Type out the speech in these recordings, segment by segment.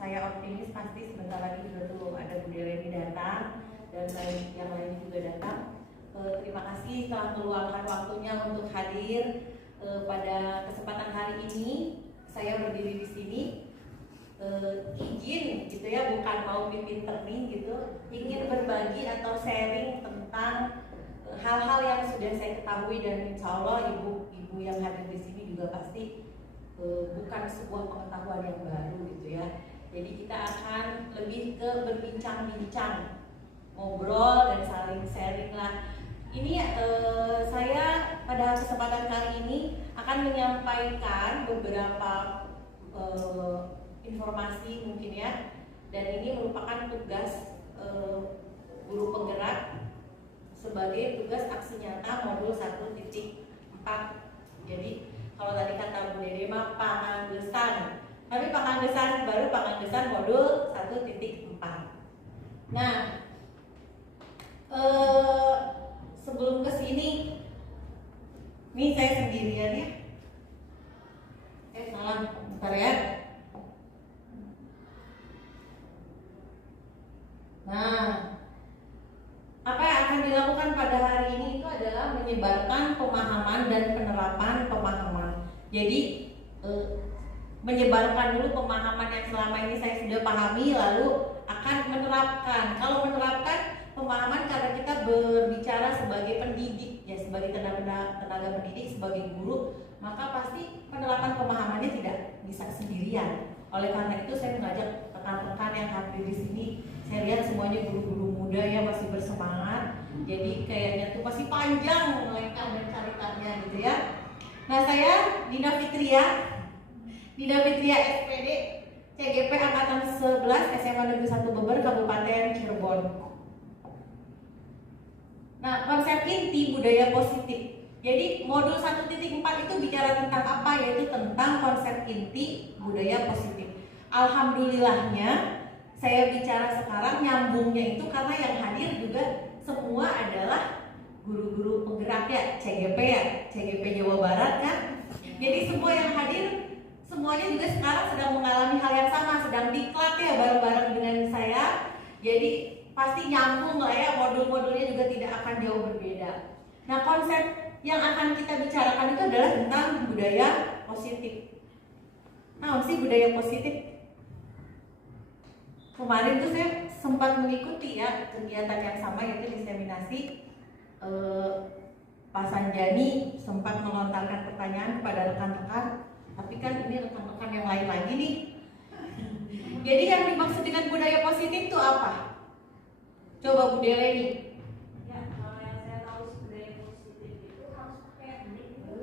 saya optimis pasti sebentar lagi juga tuh ada Bu Deleni datang dan yang lain juga datang. Terima kasih telah meluangkan waktunya untuk hadir pada kesempatan hari ini. Saya berdiri di sini izin gitu ya, bukan mau pimpin terning gitu, ingin berbagi atau sharing tentang hal-hal yang sudah saya ketahui dan insya Allah ibu-ibu yang hadir di sini juga pasti bukan sebuah pengetahuan yang baru gitu ya. Jadi kita akan lebih ke berbincang-bincang, ngobrol dan saling sharing lah. Ini saya pada kesempatan kali ini akan menyampaikan beberapa informasi mungkin ya, dan ini merupakan tugas guru penggerak sebagai tugas aksi nyata modul 1.4. Jadi kalau tadi kata Bu Dede mah panganggesan, tapi panganggesan baru panganggesan modul 1.4. Nah, sebelum kesini, nih saya sendirian ya. Salam, bentar ya. Nah, apa yang akan dilakukan pada hari ini itu adalah menyebarkan pemahaman dan penerapan pemahaman. Jadi menyebarkan dulu pemahaman yang selama ini saya sudah pahami, lalu akan menerapkan. Kalau menerapkan pemahaman, karena kita berbicara sebagai pendidik ya, sebagai tenaga pendidik, sebagai guru, maka pasti penerapan pemahamannya tidak bisa sendirian. Oleh karena itu saya mengajak rekan-rekan yang hadir di sini. Saya lihat semuanya guru-guru muda ya, masih bersemangat. Jadi kayaknya tuh masih panjang mereka dan ceritanya gitu ya. Nah, saya Dinda Fitria SPD CGP angkatan 11 SMA Negeri 1 Beber Kabupaten Cirebon. Nah, konsep inti budaya positif. Jadi modul 1.4 itu bicara tentang apa? Yaitu tentang konsep inti budaya positif. Alhamdulillahnya saya bicara sekarang nyambungnya itu karena yang hadir juga semua adalah guru-guru penggerak ya, CGP ya, CGP Jawa Barat kan. Jadi semua yang hadir semuanya juga sekarang sedang mengalami hal yang sama, sedang diklat ya bareng-bareng dengan saya. Jadi pasti nyambung lah ya, modul-modulnya juga tidak akan jauh berbeda. Nah, konsep yang akan kita bicarakan itu adalah tentang budaya positif. Nah, sih budaya positif. Kemarin tuh saya sempat mengikuti ya kegiatan yang sama, yaitu diseminasi. Pak Sanjani sempat melontarkan pertanyaan kepada rekan-rekan, tapi kan ini rekan-rekan yang lain lagi nih. Jadi yang dimaksud dengan budaya positif itu apa? Coba Bu Deleni. Ya, kalau yang saya tahu budaya positif itu harus pakai begitu.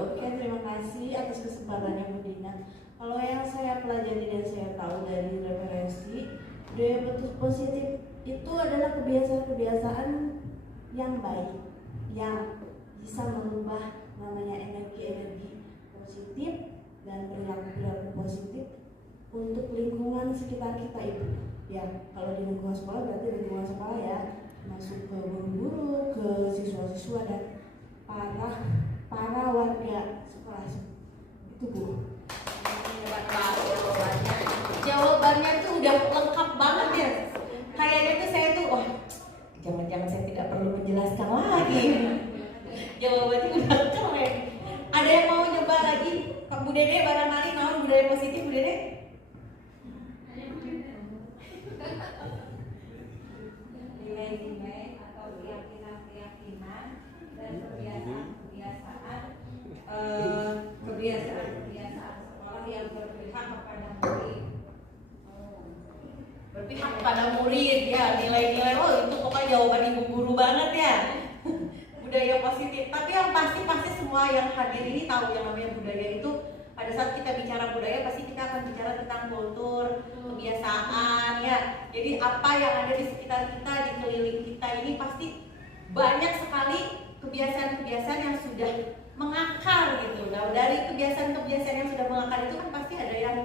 Oke, terima kasih atas kesempatannya Bu Dina. Kalau yang saya pelajari dan saya tahu dari referensi, budaya positif itu adalah kebiasaan-kebiasaan yang baik, yang bisa merubah namanya energi-energi positif dan perilaku-perilaku positif untuk lingkungan sekitar kita itu. Ya, kalau di lingkungan sekolah berarti lingkungan sekolah ya, masuk ke guru-guru, ke siswa-siswa dan para warga sekolah. Itu Bu. Jawabannya tuh udah lengkap banget ya. Kayaknya tuh saya tuh wah, jangan-jangan saya tidak perlu menjelaskan lagi. Jawabannya udah keren. Ada yang mau nyoba lagi? Bu Dede barangkali mau budaya positif, Bu Dede? Nilai-nilai atau keyakinan-keyakinan dan kebiasaan sekolah yang berpihak kepada murid. Berpihak kepada murid ya, nilai-nilai. Oh, itu pokoknya jawaban ibu guru banget ya. Budaya positif. Tapi yang pasti semua yang hadir ini tahu yang namanya budaya itu. Pada saat kita bicara budaya pasti kita akan bicara tentang kultur, kebiasaan ya. Jadi apa yang ada di sekitar kita, di keliling kita ini pasti banyak sekali kebiasaan-kebiasaan yang sudah mengakar gitu. Nah, dari kebiasaan-kebiasaan yang sudah mengakar itu kan pasti ada yang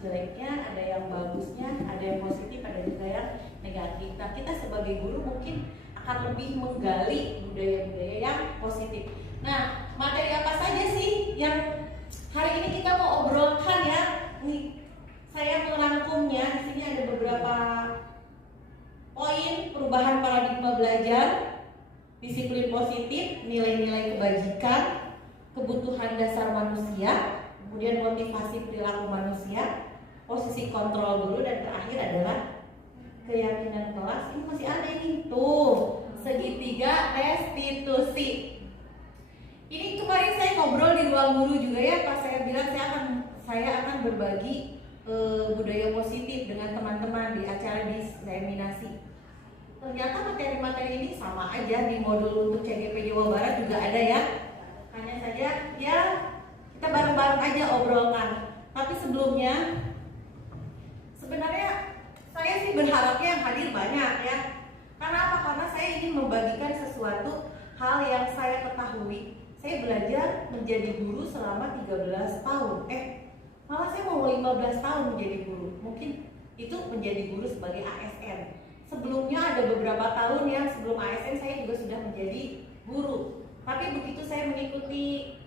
jeleknya, ada yang bagusnya, ada yang positif, ada juga yang negatif. Nah, kita sebagai guru mungkin akan lebih menggali budaya-budaya yang positif. Nah, materi apa saja sih yang hari ini kita mau obrolkan ya? positif, nilai-nilai kebajikan, kebutuhan dasar manusia, kemudian motivasi perilaku manusia, posisi kontrol guru, dan terakhir adalah keyakinan kelas. Ini masih ada ini tuh, segitiga restitusi. Ini kemarin saya ngobrol di ruang guru juga ya, pas saya bilang saya akan berbagi budaya positif dengan teman-teman di acara diseminasi. Ternyata materi-materi ini sama aja di modul untuk CGP Jawa Barat juga ada ya. Hanya saja ya kita bareng-bareng aja obrolkan. Tapi sebelumnya sebenarnya saya sih berharapnya yang hadir banyak ya. Karena apa? Karena saya ingin membagikan sesuatu hal yang saya ketahui. Saya belajar menjadi guru selama 13 tahun. Malah saya mau 15 tahun menjadi guru. Mungkin itu menjadi guru sebagai ASN. Sebelumnya ada beberapa tahun yang sebelum ASN saya juga sudah menjadi guru. Tapi begitu saya mengikuti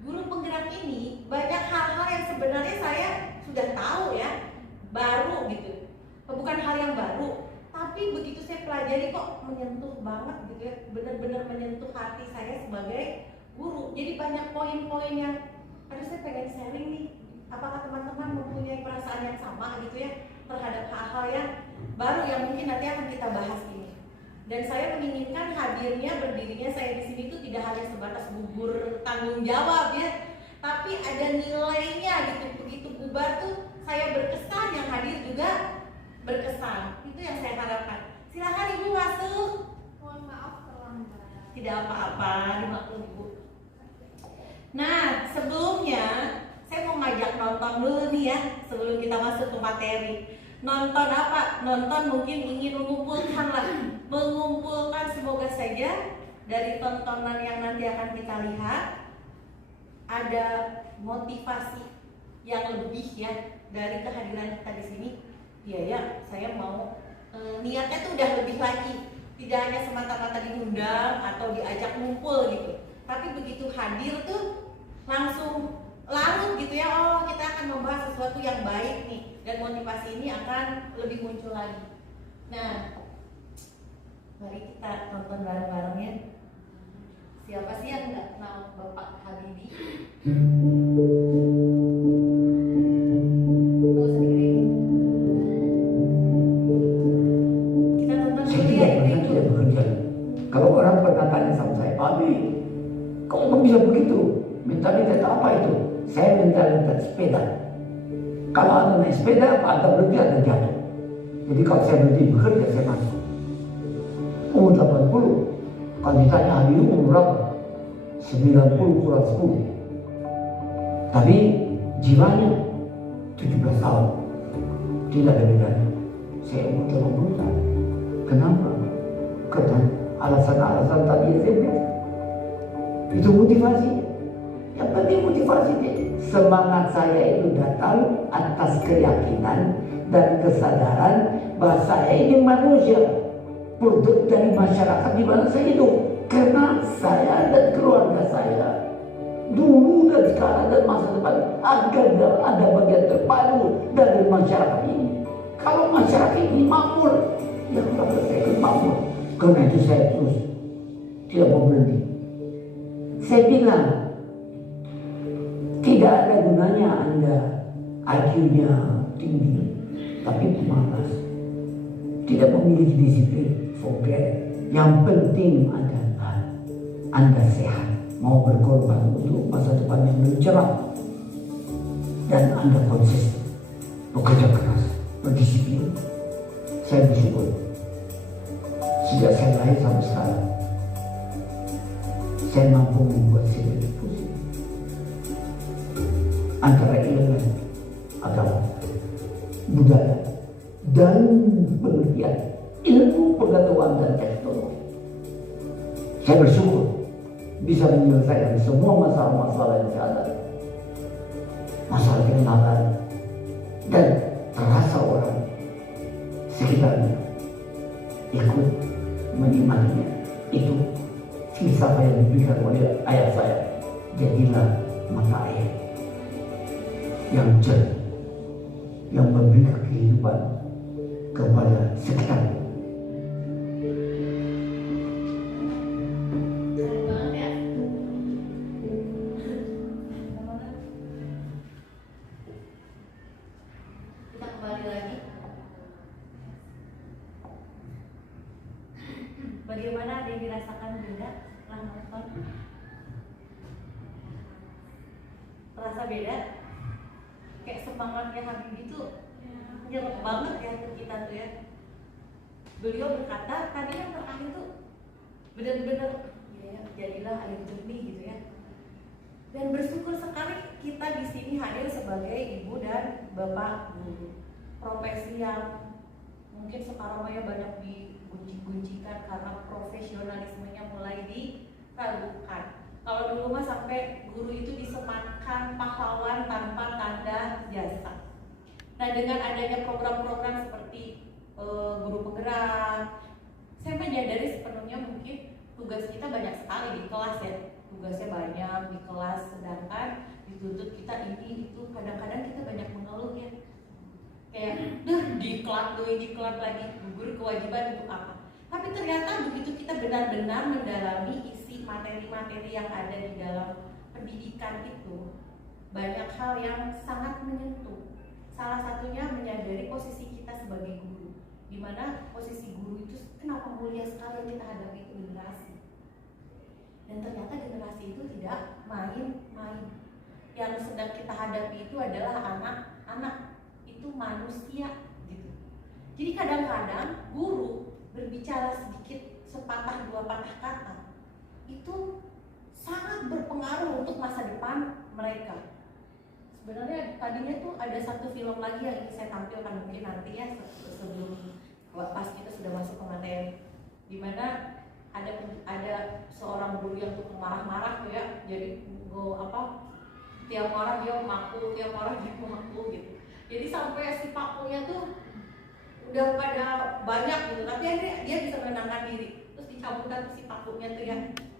guru penggerak ini, banyak hal-hal yang sebenarnya saya sudah tahu ya, baru gitu. Bukan hal yang baru, tapi begitu saya pelajari kok menyentuh banget gitu ya, benar-benar menyentuh hati saya sebagai guru. Jadi banyak poin-poin yang aduh saya pengen sharing nih. Apakah teman-teman mempunyai perasaan yang sama gitu ya terhadap hal-hal yang baru yang mungkin nanti akan kita bahas ini. Dan saya menginginkan hadirnya, berdirinya saya di sini itu tidak hanya sebatas gugur tanggung jawab ya, tapi ada nilainya gitu. Begitu bubar tuh saya berkesan, yang hadir juga berkesan. Itu yang saya harapkan. Silakan Ibu masuk. Mohon maaf terlambat. Tidak apa-apa, dimaklum Ibu. Nah, sebelumnya saya mau ngajak nonton dulu nih ya, sebelum kita masuk ke materi. Nonton apa? Nonton mungkin ingin mengumpulkan semoga saja dari tontonan yang nanti akan kita lihat ada motivasi yang lebih ya dari kehadiran kita di sini. Iya ya, saya mau niatnya tuh udah lebih lagi, tidak hanya semata-mata diundang atau diajak ngumpul gitu, tapi begitu hadir tuh langsung larut gitu ya, oh kita akan membahas sesuatu yang baik nih, dan motivasi ini akan lebih muncul lagi. Nah, mari kita nonton bareng-bareng ya. Siapa sih yang nggak kenal Bapak Habibie? Nggak usah dikirim. Kita nonton Saya dulu ya. tidak bekerja. Kalau orang pernah tanya sama saya, Pak Abi, kok bisa begitu? Mentalitas apa itu? Saya mentalitas sepeda. Kalau anda naik sepeda, anda berhenti, anda jatuh. Jadi kalau saya berhenti bekerja, saya masuk. Umur 80. Kalau ditanya Habibie umur berapa? 90 kurang 10. Tapi jiwanya 17 tahun. Tidak ada bedanya. Saya umur 80 tahun. Kenapa? Karena alasan-alasan tadi yang saya bilang. Itu motivasi. Yang penting motivasi deh. Semangat saya itu datang atas keyakinan dan kesadaran bahwa saya ini manusia, produk dari masyarakat di mana saya hidup. Karena saya dan keluarga saya dulu dan sekarang dan masa depan agar ada bagian terpadu dari masyarakat ini. Kalau masyarakat ini makmur, ya saya ikut makmur. Karena itu saya terus tidak mau berhenti. Saya bilang, tidak ada gunanya Anda IQ-nya tinggi, tapi pemalas, tidak memiliki disiplin, forget. Yang penting adalah Anda sehat, mau berkorban untuk masa depan yang lebih cerah, dan Anda konsisten, bekerja keras, berdisiplin. Saya bersyukur sejak saya lahir sampai sekarang, saya mampu membuat saya pusing antara ilmu, agama, budaya, dan pengertian ilmu pengetahuan dan teknologi. Saya bersyukur bisa menyelesaikan semua masalah-masalah yang saya hadapi, masalah kenalan, dan terasa orang sekitarnya ikut menikmatinya. Itu filsafat yang diberikan oleh ayah saya. Jadilah mata air yang jernih, yang memberikan kehidupan kepada sekitar. beda setelah nonton? Terasa beda? Kayak semangatnya Habibie tuh nyerap banget ya ke kita tuh ya. Beliau berkata tadi yang terakhir tuh benar-benar ya, jadilah air jernih gitu ya. Dan bersyukur sekali kita di sini hadir sebagai ibu dan bapak guru. Profesi yang mungkin sekarang ya banyak digunjing-gunjingkan karena profesionalismenya mulai diragukan. Kalau dulu mah sampai guru itu disematkan pahlawan tanpa tanda jasa. Nah, dengan adanya program-program seperti guru penggerak, saya menyadari sepenuhnya mungkin tugas kita banyak sekali di kelas ya. Tugasnya banyak di kelas, sedangkan dituntut kita ini itu, kadang-kadang kita banyak mengeluh ya. Kayak, diklat lagi, gugur kewajiban untuk apa? Tapi ternyata begitu kita benar-benar mendalami isi materi-materi yang ada di dalam pendidikan itu, banyak hal yang sangat menyentuh. Salah satunya menyadari posisi kita sebagai guru, di mana posisi guru itu kenapa mulia sekali yang kita hadapi itu generasi. Dan ternyata generasi itu tidak main-main. Yang sedang kita hadapi itu adalah anak-anak, itu manusia gitu. Jadi kadang-kadang guru berbicara sedikit sepatah dua patah kata itu sangat berpengaruh untuk masa depan mereka. Sebenarnya tadinya tuh ada satu film lagi yang ingin saya tampilkan mungkin nanti ya sebelum pas kita sudah masuk ke materi, dimana ada seorang guru yang tuh marah-marah tuh ya, jadi tiap orang dia maku, tiap orang dia maku gitu. Jadi sampai si pakunya tuh udah pada banyak gitu, tapi akhirnya dia bisa menenangkan diri. Terus dicabutkan si pakunya tuh ya.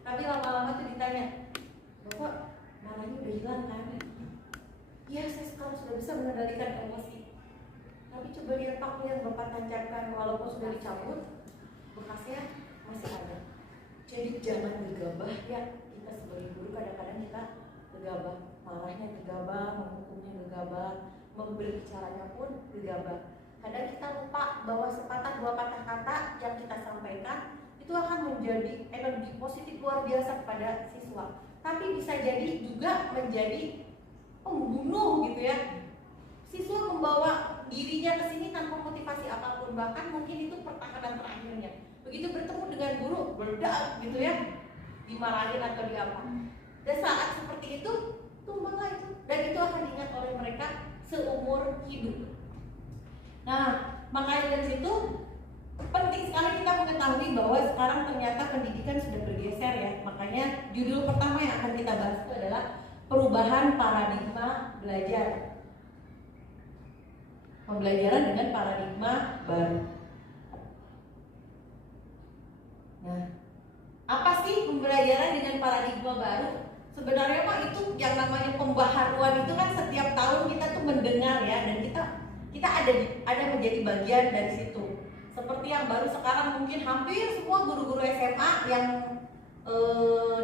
Tapi lama-lama tuh ditanya, "Bapak, marahnya udah hilang kan?" "Iya, saya sekarang sudah bisa mengendalikan emosi." Tapi coba lihat paku yang Bapak tancapkan, walaupun sudah dicabut, bekasnya masih ada. Jadi jangan gegabah ya, kita sebagai guru kadang-kadang kita gegabah, marahnya gegabah, menghukumnya gegabah, berbicaranya pun gegabah. Kadang kita lupa bahwa sepatah dua patah kata yang kita sampaikan itu akan menjadi energi positif luar biasa kepada siswa. Tapi bisa jadi juga menjadi pembunuh gitu ya. Siswa membawa dirinya ke sini tanpa motivasi apapun, bahkan mungkin itu pertahanan terakhirnya. Begitu bertemu dengan guru, meledak gitu ya, dimarahin atau diapa. Dan saat seperti itu, tumbanglah itu, dan itu akan diingat oleh mereka seumur hidup. Nah, makanya dari situ penting sekali kita mengetahui bahwa sekarang ternyata pendidikan sudah bergeser ya. Makanya judul pertama yang akan kita bahas itu adalah perubahan paradigma belajar. Pembelajaran dengan paradigma baru. Nah, apa sih pembelajaran dengan paradigma baru? Sebenarnya mah itu yang namanya pembaharuan itu kan setiap tahun kita tuh mendengar ya, dan kita ada menjadi bagian dari situ. Seperti yang baru sekarang mungkin hampir semua guru-guru SMA yang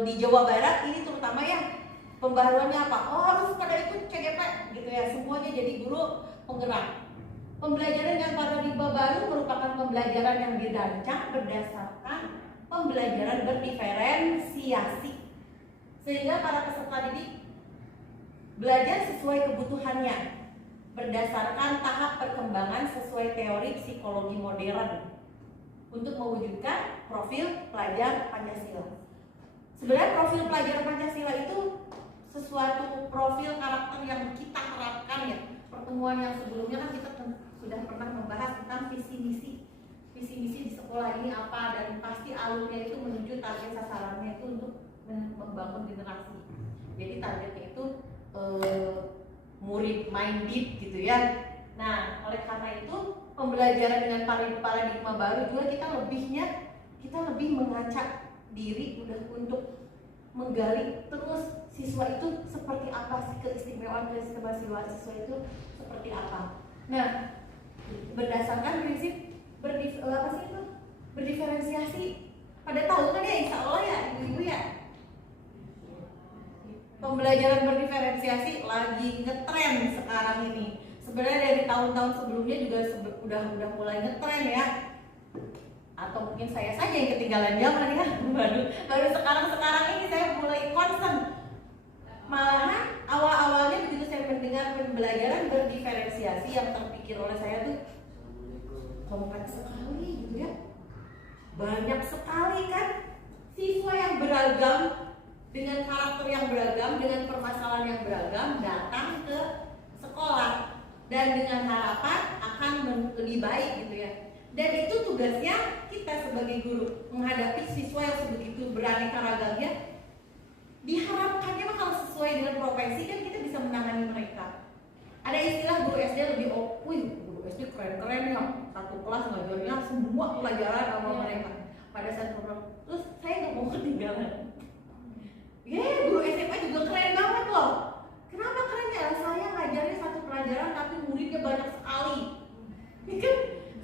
di Jawa Barat ini terutama ya, pembaharuannya apa? Oh, harus pada ikut CGP gitu ya, semuanya jadi guru penggerak. Pembelajaran yang paradigma baru merupakan pembelajaran yang dirancang berdasarkan pembelajaran berdiferensiasi, sehingga para peserta didik belajar sesuai kebutuhannya berdasarkan tahap perkembangan sesuai teori psikologi modern untuk mewujudkan profil pelajar Pancasila. Sebenarnya profil pelajar Pancasila itu sesuatu profil karakter yang kita harapkan ya. Pertemuan yang sebelumnya kan kita sudah pernah membahas tentang visi misi di sekolah ini apa, dan pasti alurnya itu menuju target sasarannya itu untuk membangun generasi. Jadi targetnya itu murid minded gitu ya. Nah, oleh karena itu pembelajaran dengan paradigma baru juga kita lebih mengacak diri untuk menggali terus siswa itu seperti apa sih, keistimewaan siswa itu seperti apa. Nah, berdasarkan prinsip berdiferensiasi, pada tahu kan ya, insya Allah ya ibu-ibu ya, pembelajaran berdiferensiasi lagi ngetren sekarang ini. Sebenarnya dari tahun-tahun sebelumnya juga udah mulai ngetren ya. atau mungkin saya saja yang ketinggalan zaman ya. baru sekarang ini saya mulai concern. Malahan awalnya begitu saya mendengar pembelajaran berdiferensiasi, yang terpikir oleh saya tuh kompleks sekali gitu ya, banyak sekali kan siswa yang beragam dengan karakter yang beragam, dengan permasalahan yang beragam datang ke sekolah dan dengan harapan akan lebih baik gitu ya. Dan itu tugasnya kita sebagai guru, menghadapi siswa yang sebegitu beraneka ragamnya. Diharapkannya mah kalau sesuai dengan profesi kan kita bisa menangani mereka. Ada istilah guru SD lebih guru SD keren-keren ya, satu kelas ngajarnya semua pelajaran sama mereka pada saat program. Terus saya nggak mau ketinggalan. Guru SMA juga keren banget loh. Kenapa kerennya? Saya ngajarnya satu pelajaran tapi muridnya banyak sekali. Ini kan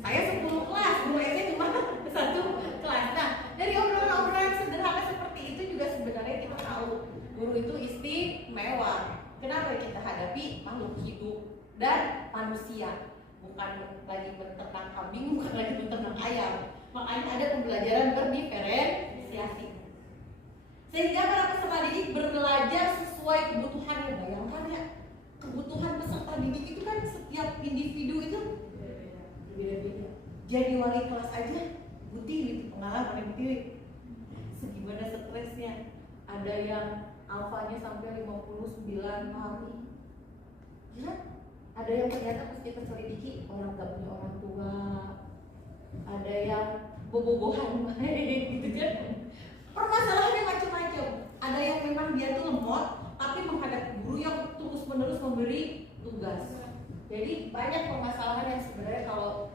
saya 10 kelas, guru SD cuma satu kelas. Nah, dari obrolan-obrolan sederhana seperti itu juga sebenarnya kita tahu guru itu istimewa. Kenapa? Kita hadapi makhluk hidup dan manusia, bukan lagi beternak kambing, bukan lagi beternak ayam. Makanya ada pembelajaran berdiferensiasi, sehingga para peserta didik belajar sesuai kebutuhannya. Bayangkan ya, kebutuhan peserta didik itu kan setiap individu itu berbeda-beda. Jadi wali kelas aja Buti gitu, pengalaman Buti segimana stresnya. Ada yang alfanya sampai 59 hari ya. Ada yang ternyata pas kita selidiki orang gak punya orang tua, ada yang bobogohan gitu kan. Permasalahannya macam-macam. Ada yang memang dia tuh lemot tapi menghadapi guru yang terus-menerus memberi tugas. Jadi banyak permasalahan yang sebenarnya kalau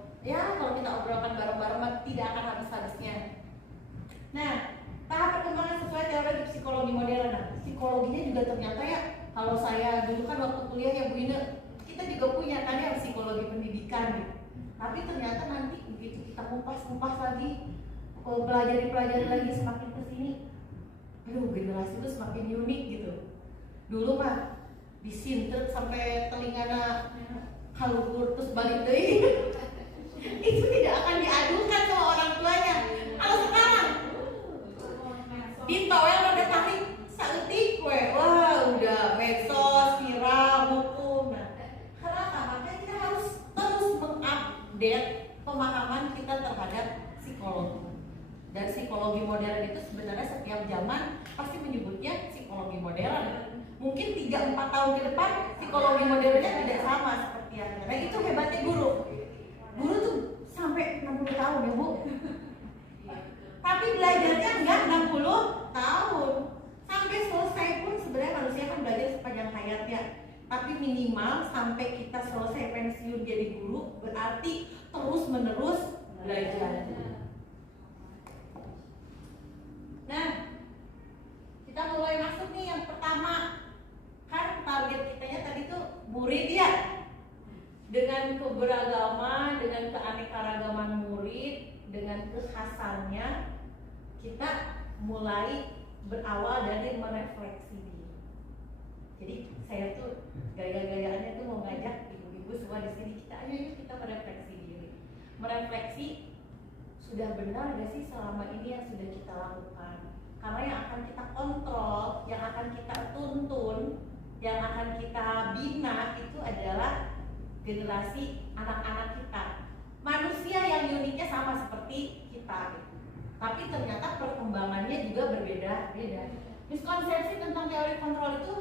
kita obrolkan bareng-bareng tidak akan habis-habisnya. Nah, tahap perkembangan sesuai teori psikologi modern. Nah, psikologinya juga ternyata ya, kalau saya dulu kan waktu kuliah ya Bu Ina, kita juga punya kan ya psikologi pendidikan gitu. Tapi ternyata nanti begitu kita kupas-kupas lagi, pelajari lagi semakin kesini, generasi itu semakin unik gitu. Dulu mah disintet sampai telingana kaluhur terus balik deui. Itu tidak akan diadukan sama orang tuanya. Kalau sekarang ditowel udah tarik saeutik we, wah udah medsos, viral, hukum. Nah, kenapa? Makanya kita harus terus mengupdate pemahaman kita terhadap psikologi. Dan psikologi modern itu sebenarnya setiap zaman pasti menyebutnya psikologi modern. Mungkin 3-4 tahun ke depan psikologi modernnya tidak sama seperti yang lain. Nah, itu hebatnya guru. Guru tuh sampai 60 tahun ya Bu. Tapi belajarnya enggak 60 tahun. Sampai selesai pun sebenarnya manusia kan belajar sepanjang hayatnya. Tapi minimal sampai kita selesai pensiun jadi guru, berarti terus-menerus belajar. Nah, kita mulai masuk nih yang pertama. Kan target kitanya tadi tuh murid ya. Dengan keberagaman, dengan keanekaragaman murid, dengan kekhasannya, kita mulai berawal dari merefleksi diri. Jadi saya tuh gaya-gayaannya tuh mau ngajak ibu-ibu semua di sini, ayo kita merefleksi diri. Merefleksi, sudah benar gak sih selama ini yang sudah kita lakukan? Karena yang akan kita kontrol, yang akan kita tuntun, yang akan kita bina itu adalah generasi anak-anak kita. Manusia yang uniknya sama seperti kita gitu. Tapi ternyata perkembangannya juga berbeda-beda. Miskonsepsi tentang teori kontrol itu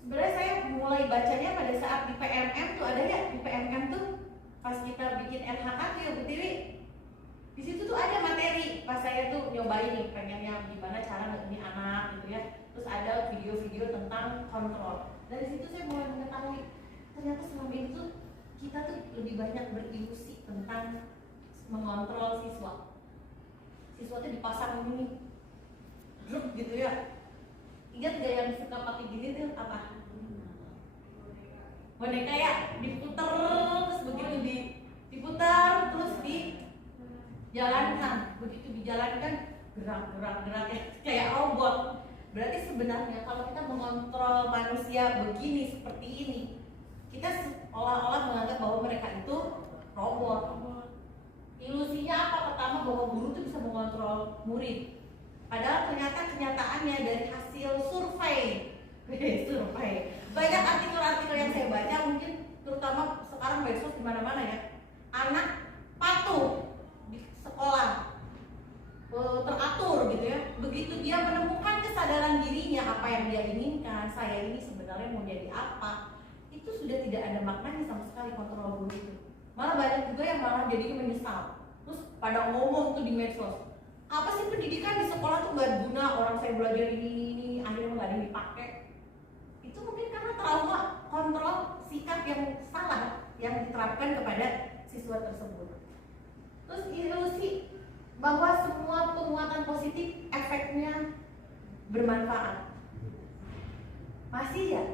sebenarnya saya mulai bacanya pada saat di PMM tuh ada ya, di PMM tuh pas kita bikin LHK tuh ya Bu Tiwi. Di situ tuh ada materi pas saya tuh nyobain nih pengennya gimana cara ngedidik anak gitu ya. Terus ada video-video tentang kontrol. Dari situ saya mulai mengetahui ternyata selama ini tuh kita tuh lebih banyak berilusi tentang mengontrol siswa. Siswa tuh dipasang ini, druk gitu ya. Ingat gak yang suka pakai gini tuh apa? Boneka ya, diputer terus begitu diputar terus dijalankan. Begitu dijalankan gerak-gerak ya kayak robot. Berarti sebenarnya kalau kita mengontrol manusia begini seperti ini, kita seolah-olah menganggap bahwa mereka itu robot. Ilusinya apa? Pertama murid. Padahal ternyata kenyataannya dari hasil survei, banyak artikel-artikel yang saya baca, mungkin terutama sekarang medsos di mana-mana ya, anak patuh di sekolah, teratur gitu ya. Begitu dia menemukan kesadaran dirinya apa yang dia inginkan, saya ini sebenarnya mau jadi apa, itu sudah tidak ada maknanya sama sekali kontrol guru itu. Malah banyak juga yang malah jadinya menyesal. Terus pada ngomong tuh di medsos, apa sih pendidikan di sekolah tuh gak guna, orang saya belajar ini akhirnya nggak ada yang dipakai. Itu mungkin karena trauma kontrol sikap yang salah yang diterapkan kepada siswa tersebut. Terus ilusi bahwa semua penguatan positif efeknya bermanfaat. Masih ya?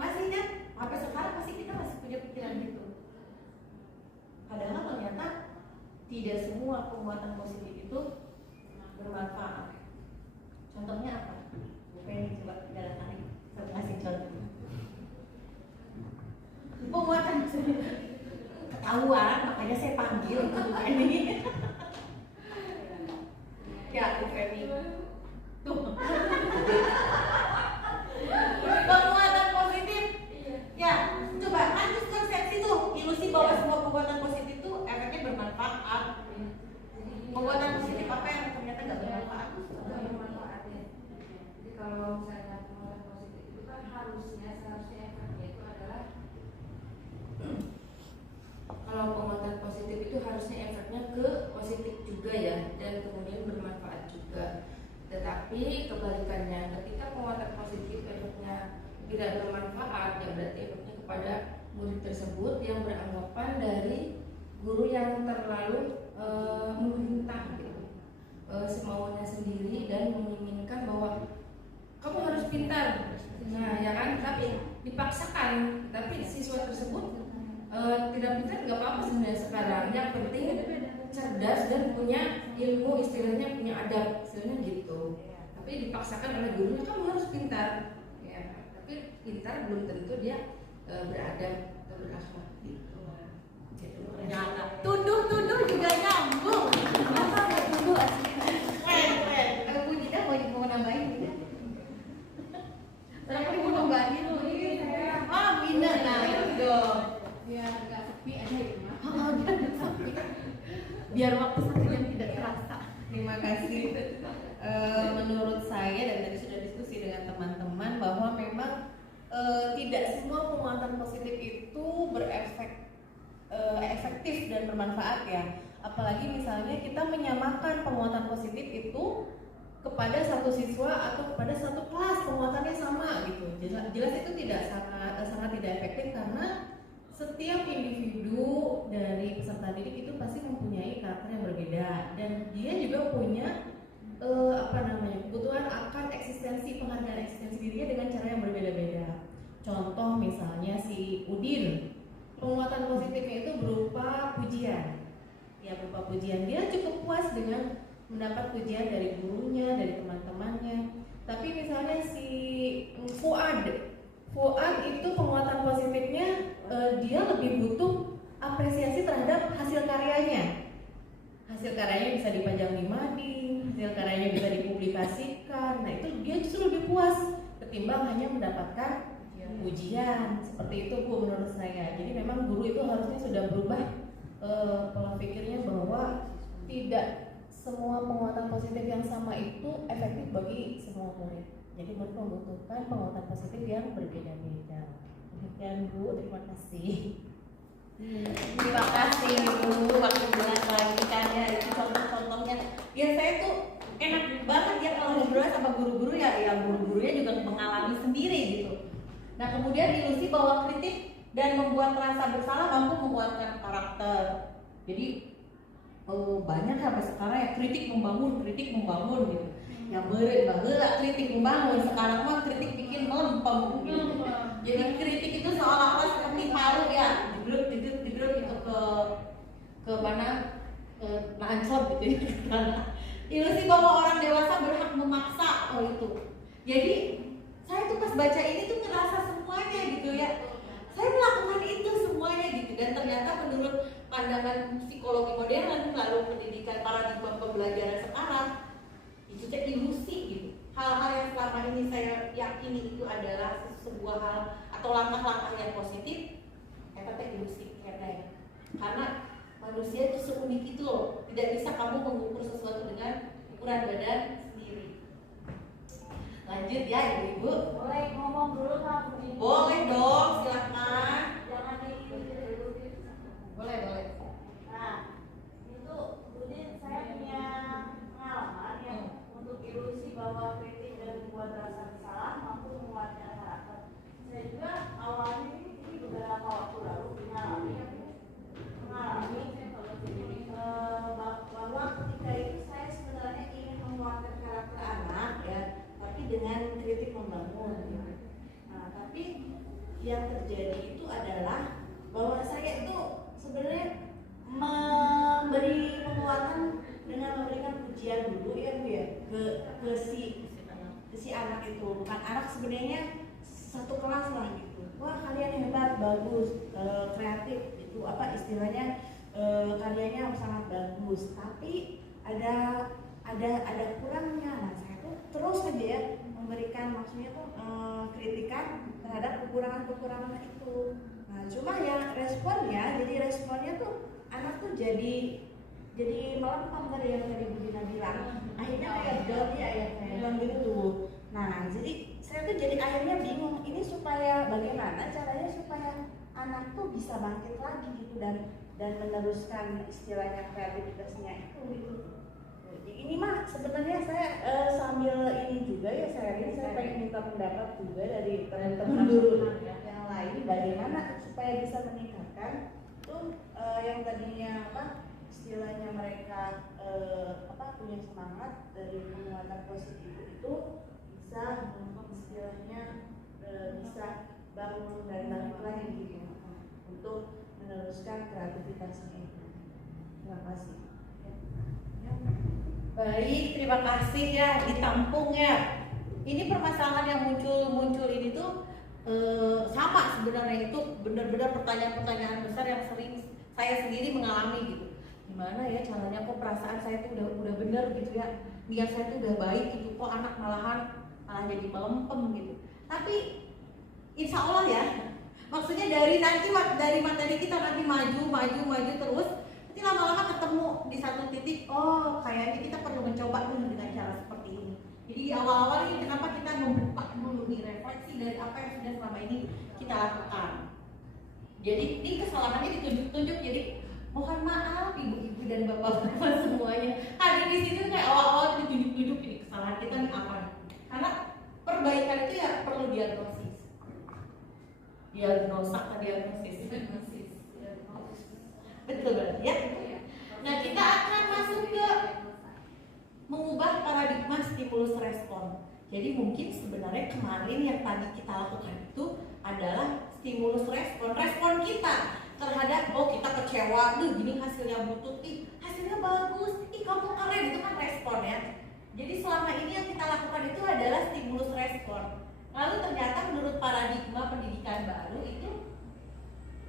Masih kan? Sampai sekarang masih kita masih punya pikiran gitu. Padahal ternyata tidak semua penguatan positif itu bermanfaat. Contohnya apa? Bu Penny coba jalan tarik. Saya kasih contoh. Penguatan ketahuan, makanya saya panggil Bu Penny. Ya, Bu Penny. Tuh. Penguatan positif. Ya, coba kan konsepsi tuh ilusi bahwa semua penguatan positif itu efeknya bermanfaat. Penguatan positif apa yang ternyata nggak bermanfaat? Nggak bermanfaat ya. Jadi kalau misalnya penguatan positif itu kan seharusnya efeknya itu adalah kalau penguatan positif itu harusnya efeknya ke positif juga ya, dan kemudian bermanfaat juga. Tetapi kebalikannya, ketika penguatan positif efeknya tidak bermanfaat, ya berarti efeknya kepada murid tersebut yang beranggapan dari guru yang terlalu memerintah gitu, semaunya sendiri dan menginginkan bahwa kamu harus pintar, nah ya kan, tapi dipaksakan, tapi siswa tersebut tidak pintar nggak apa-apa sebenarnya sekarang, yang penting cerdas dan punya ilmu, istilahnya punya adab, istilahnya gitu. Tapi dipaksakan oleh gurunya, kamu harus pintar, ya. Tapi pintar belum tentu dia beradab atau berakhlak gitu. Ternyata tuduh juga nyambung. Apa ada tuduh asli? Keren. Bu Dida mau nambahin tidak? Ternyata mau nambahin loh. Ah, bener nah itu. Biar nggak sepi aja ya Mak. Biar waktu satu jam tidak terasa. Terima kasih. Menurut saya dan tadi sudah diskusi dengan teman-teman bahwa memang tidak semua penguatan positif itu efektif dan bermanfaat ya. Apalagi misalnya kita menyamakan penguatan positif itu kepada satu siswa atau kepada satu kelas, penguatannya sama gitu. Jelas itu sangat tidak efektif karena setiap individu dari peserta didik itu pasti mempunyai karakter yang berbeda dan dia juga punya kebutuhan akan penghargaan eksistensi dirinya dengan cara yang berbeda-beda. Contoh misalnya si Udin, penguatan positifnya itu berupa pujian. Ya, berupa pujian, dia cukup puas dengan mendapat pujian dari gurunya, dari teman-temannya. Tapi misalnya si Fuad itu penguatan positifnya dia lebih butuh apresiasi terhadap hasil karyanya. Hasil karyanya bisa dipajang di mading, hasil karyanya bisa dipublikasikan. Nah itu dia justru lebih puas ketimbang hanya mendapatkan pujian. Seperti itu Bu menurut saya. Jadi memang guru itu harusnya sudah berubah pola pikirnya bahwa tidak semua penguatan positif yang sama itu efektif bagi semua murid. Jadi murid membutuhkan penguatan positif yang berbeda-beda. Demikian Bu, terima kasih. Terima kasih Bu, waktu jelas lagi kan ya, itu contoh-contohnya. Ya saya tuh enak banget ya kalau ngobrol sama guru-guru ya guru-gurunya juga mengalami sendiri gitu. Nah kemudian ilusi bahwa kritik dan membuat rasa bersalah mampu menguatkan karakter. Jadi banyak sampai sekarang ya kritik membangun gitu. Yang berat kritik membangun, sekarang mah kritik bikin melempem gitu. Jadi kritik itu seolah-olah seperti palu ya, digerut gitu ke mana ancor gitu ya. Ilusi bahwa orang dewasa berhak memaksa itu. Jadi saya tuh pas baca ini tuh ngerasa semuanya gitu ya. Saya melakukan itu semuanya gitu dan ternyata menurut pandangan pandangan psikologi modern lalu pendidikan paradigma pembelajaran sekarang itu cek ilusi gitu. Hal-hal yang selama ini saya yakini itu adalah sebuah hal atau langkah-langkah yang positif, teh ilusi ya. Karena manusia itu seunik itu loh, tidak bisa kamu mengukur sesuatu dengan ukuran badan sendiri. Lanjut ya ibu-ibu. Boleh ngomong dulu sama Bu Dina? Boleh dong, silakan. Jangan diikuti. Boleh. Nah, itu Budin saya punya pengalaman yang untuk ilusi bahwa kritik dan membuat rasa bersalah mampu menguatkan karakter. Saya juga awalnya ini beberapa waktu lalu mengalami bahwa ketika itu saya sebenarnya ingin menguatkan karakter anak ya, tapi dengan kritik membangun. Nah, tapi yang terjadi itu adalah bahwa saya itu sebenarnya memberi penguatan dengan memberikan pujian dulu ya Bu ya ke si anak itu, bukan anak sebenarnya satu kelas lah gitu. Wah kalian hebat, bagus, kreatif itu apa istilahnya, karyanya sangat bagus. Tapi ada kurangnya. Nah saya tuh terus aja ya memberikan maksudnya tuh kritikan terhadap kekurangan itu. Nah cuma ya responnya tuh anak tuh jadi melempem tadi yang tadi Bu Dina bilang. Akhirnya kayak down ya kayak bilang gitu. Nah jadi saya tuh jadi akhirnya bingung ini supaya bagaimana caranya supaya anak tuh bisa bangkit lagi gitu dan meneruskan istilahnya kreativitasnya itu gitu. Jadi ini mah sebenarnya saya sambil ini juga ya saya pengen minta pendapat juga dari teman-teman guru yang lain bagaimana supaya bisa meningkatkan tuh yang tadinya apa istilahnya mereka punya semangat dari penguatan positif itu bisa istilahnya bisa bangun dan bangkit lagi gitu untuk meneruskan kreativitasnya itu. Terima kasih. Baik, terima kasih ya, ditampung ya. Ini permasalahan yang muncul ini tuh sama sebenarnya, itu benar-benar pertanyaan-pertanyaan besar yang sering saya sendiri mengalami gitu. Gimana ya caranya kok perasaan saya tuh udah benar gitu ya, niat saya tuh udah baik gitu, kok anak malah jadi melempem gitu. Tapi insya Allah ya, maksudnya dari materi kita nanti maju terus, nanti lama-lama ketemu di satu titik, oh kayaknya kita perlu mencoba dulu dengan cara seperti ini. Jadi di awal-awal ini kenapa kita membuka dulu nih refleksi dari apa yang sudah selama ini kita lakukan. Jadi ini kesalahannya ditunjuk-tunjuk, jadi mohon maaf ibu-ibu dan bapak-bapak semuanya. Hadir di sini kayak awal-awal ditunjuk-tunjuk ini kesalahan kita nih apa? Karena perbaikan itu ya perlu diagnosis. Betul banget ya. Nah kita akan masuk ke mengubah paradigma stimulus respon. Jadi mungkin sebenarnya kemarin yang tadi kita lakukan itu adalah stimulus respon kita terhadap kita kecewa, gini hasilnya butut, hasilnya bagus, kamu keren, itu kan respon ya. Jadi selama ini yang kita lakukan itu adalah stimulus respon. Lalu ternyata menurut paradigma pendidikan baru itu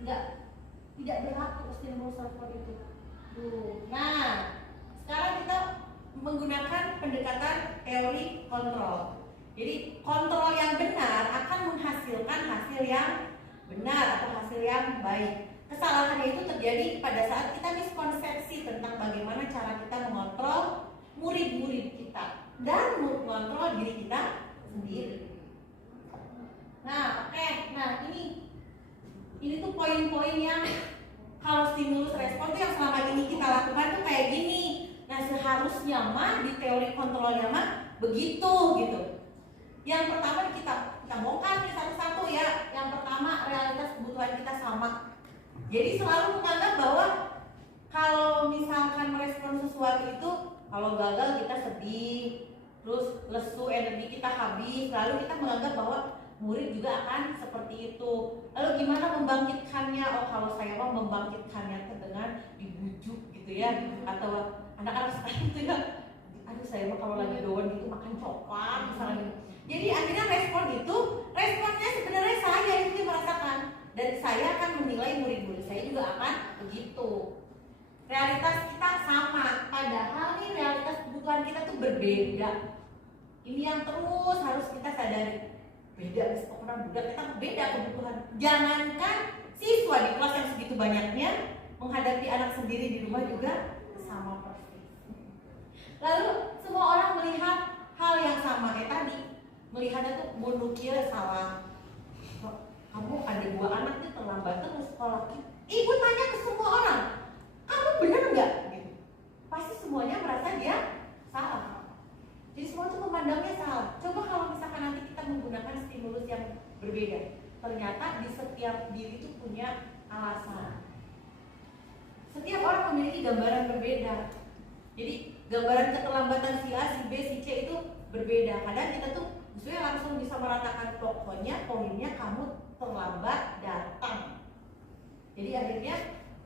tidak berlaku stimulus respon itu. Nah, sekarang kita menggunakan pendekatan teori kontrol. Jadi kontrol yang benar akan menghasilkan hasil yang benar atau hasil yang baik. Kesalahannya itu terjadi pada saat kita miskonsepsi tentang bagaimana cara kita mengontrol murid-murid kita dan mengontrol diri kita sendiri. Nah, nah ini tuh poin-poin yang kalau stimulus respon tuh yang selama ini kita lakukan tuh kayak gini. Nah, seharusnya mah di teori kontrolnya mah begitu gitu. Yang pertama kita bongkar nih satu-satu ya. Yang pertama realitas kebutuhan kita sama. Jadi selalu menganggap bahwa kalau misalkan merespon sesuatu itu kalau gagal kita sedih, terus lesu, energi kita habis, lalu kita menganggap bahwa murid juga akan seperti itu. Lalu gimana membangkitkannya? Oh kalau saya mau membangkitkannya dengan dibujuk gitu ya, atau anak-anak sekarang itu ya, aduh saya mah kalau lagi down gitu makan coklat misalnya gitu. Jadi akhirnya responnya sebenarnya saya itu merasakan, dan saya akan menilai murid-murid saya juga akan begitu. realitas kita sama, padahal nih realitas kebutuhan kita tuh berbeda. Ini yang terus harus kita sadari. Beda, orang budak kita beda kebutuhan. Jangankan siswa di kelas yang segitu banyaknya menghadapi anak sendiri di rumah juga sama persis. Lalu semua orang melihat hal yang sama kayak tadi. Melihatnya tuh menukil salah. Kamu ada 2 anak nih terlambat terus sekolah. Ibu tanya ke semua orang, kamu benar nggak? Gitu. Pasti semuanya merasa dia salah. Jadi semua tuh memandangnya salah. Coba kalau misalkan nanti kita menggunakan stimulus yang berbeda, ternyata di setiap diri itu punya alasan. Setiap orang memiliki gambaran berbeda. Jadi gambaran keterlambatan si A, si B, si C itu berbeda. Kadang kita tuh sebenarnya langsung bisa meratakan pokoknya poinnya kamu terlambat datang. Jadi akhirnya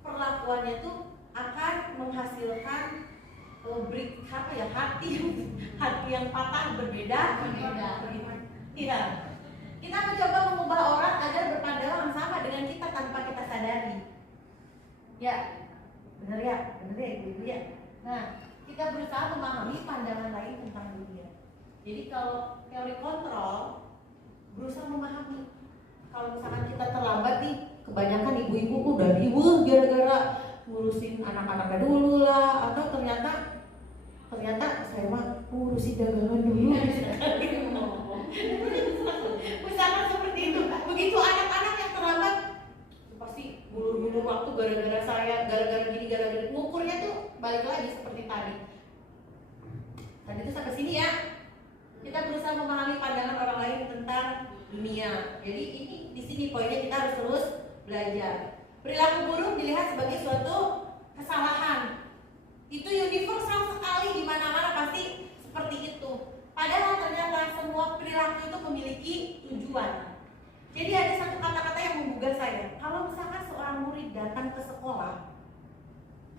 perlakuannya tuh akan menghasilkan hati yang patah berbeda. Iya. Kita mencoba mengubah orang agar berpandangan sama dengan kita tanpa kita sadari. Ya, benar ya ibu-ibu ya. Nah, kita berusaha memahami pandangan lain tentang dunia. Jadi kalau teori kontrol berusaha memahami. Kalau misalkan kita terlambat nih, kebanyakan ibu-ibu udah riweuh gara-gara ngurusin anak-anaknya dulu lah, atau ternyata saya mah ngurusin dagangan dulu. Misalkan seperti itu. Begitu anak-anak yang terlambat pasti bulur-bulur waktu gara-gara saya, gara-gara gini, gara-gara ngukurnya tuh balik lagi seperti tadi. Tadi itu sampai sini ya. Kita berusaha memahami pandangan orang lain tentang dunia. Jadi ini di sini poinnya kita harus terus belajar. Perilaku buruk dilihat sebagai suatu kesalahan. Itu universal sekali, di mana-mana pasti seperti itu. Padahal ternyata semua perilaku itu memiliki tujuan. Jadi ada satu kata-kata yang menggugah saya. Kalau misalkan seorang murid datang ke sekolah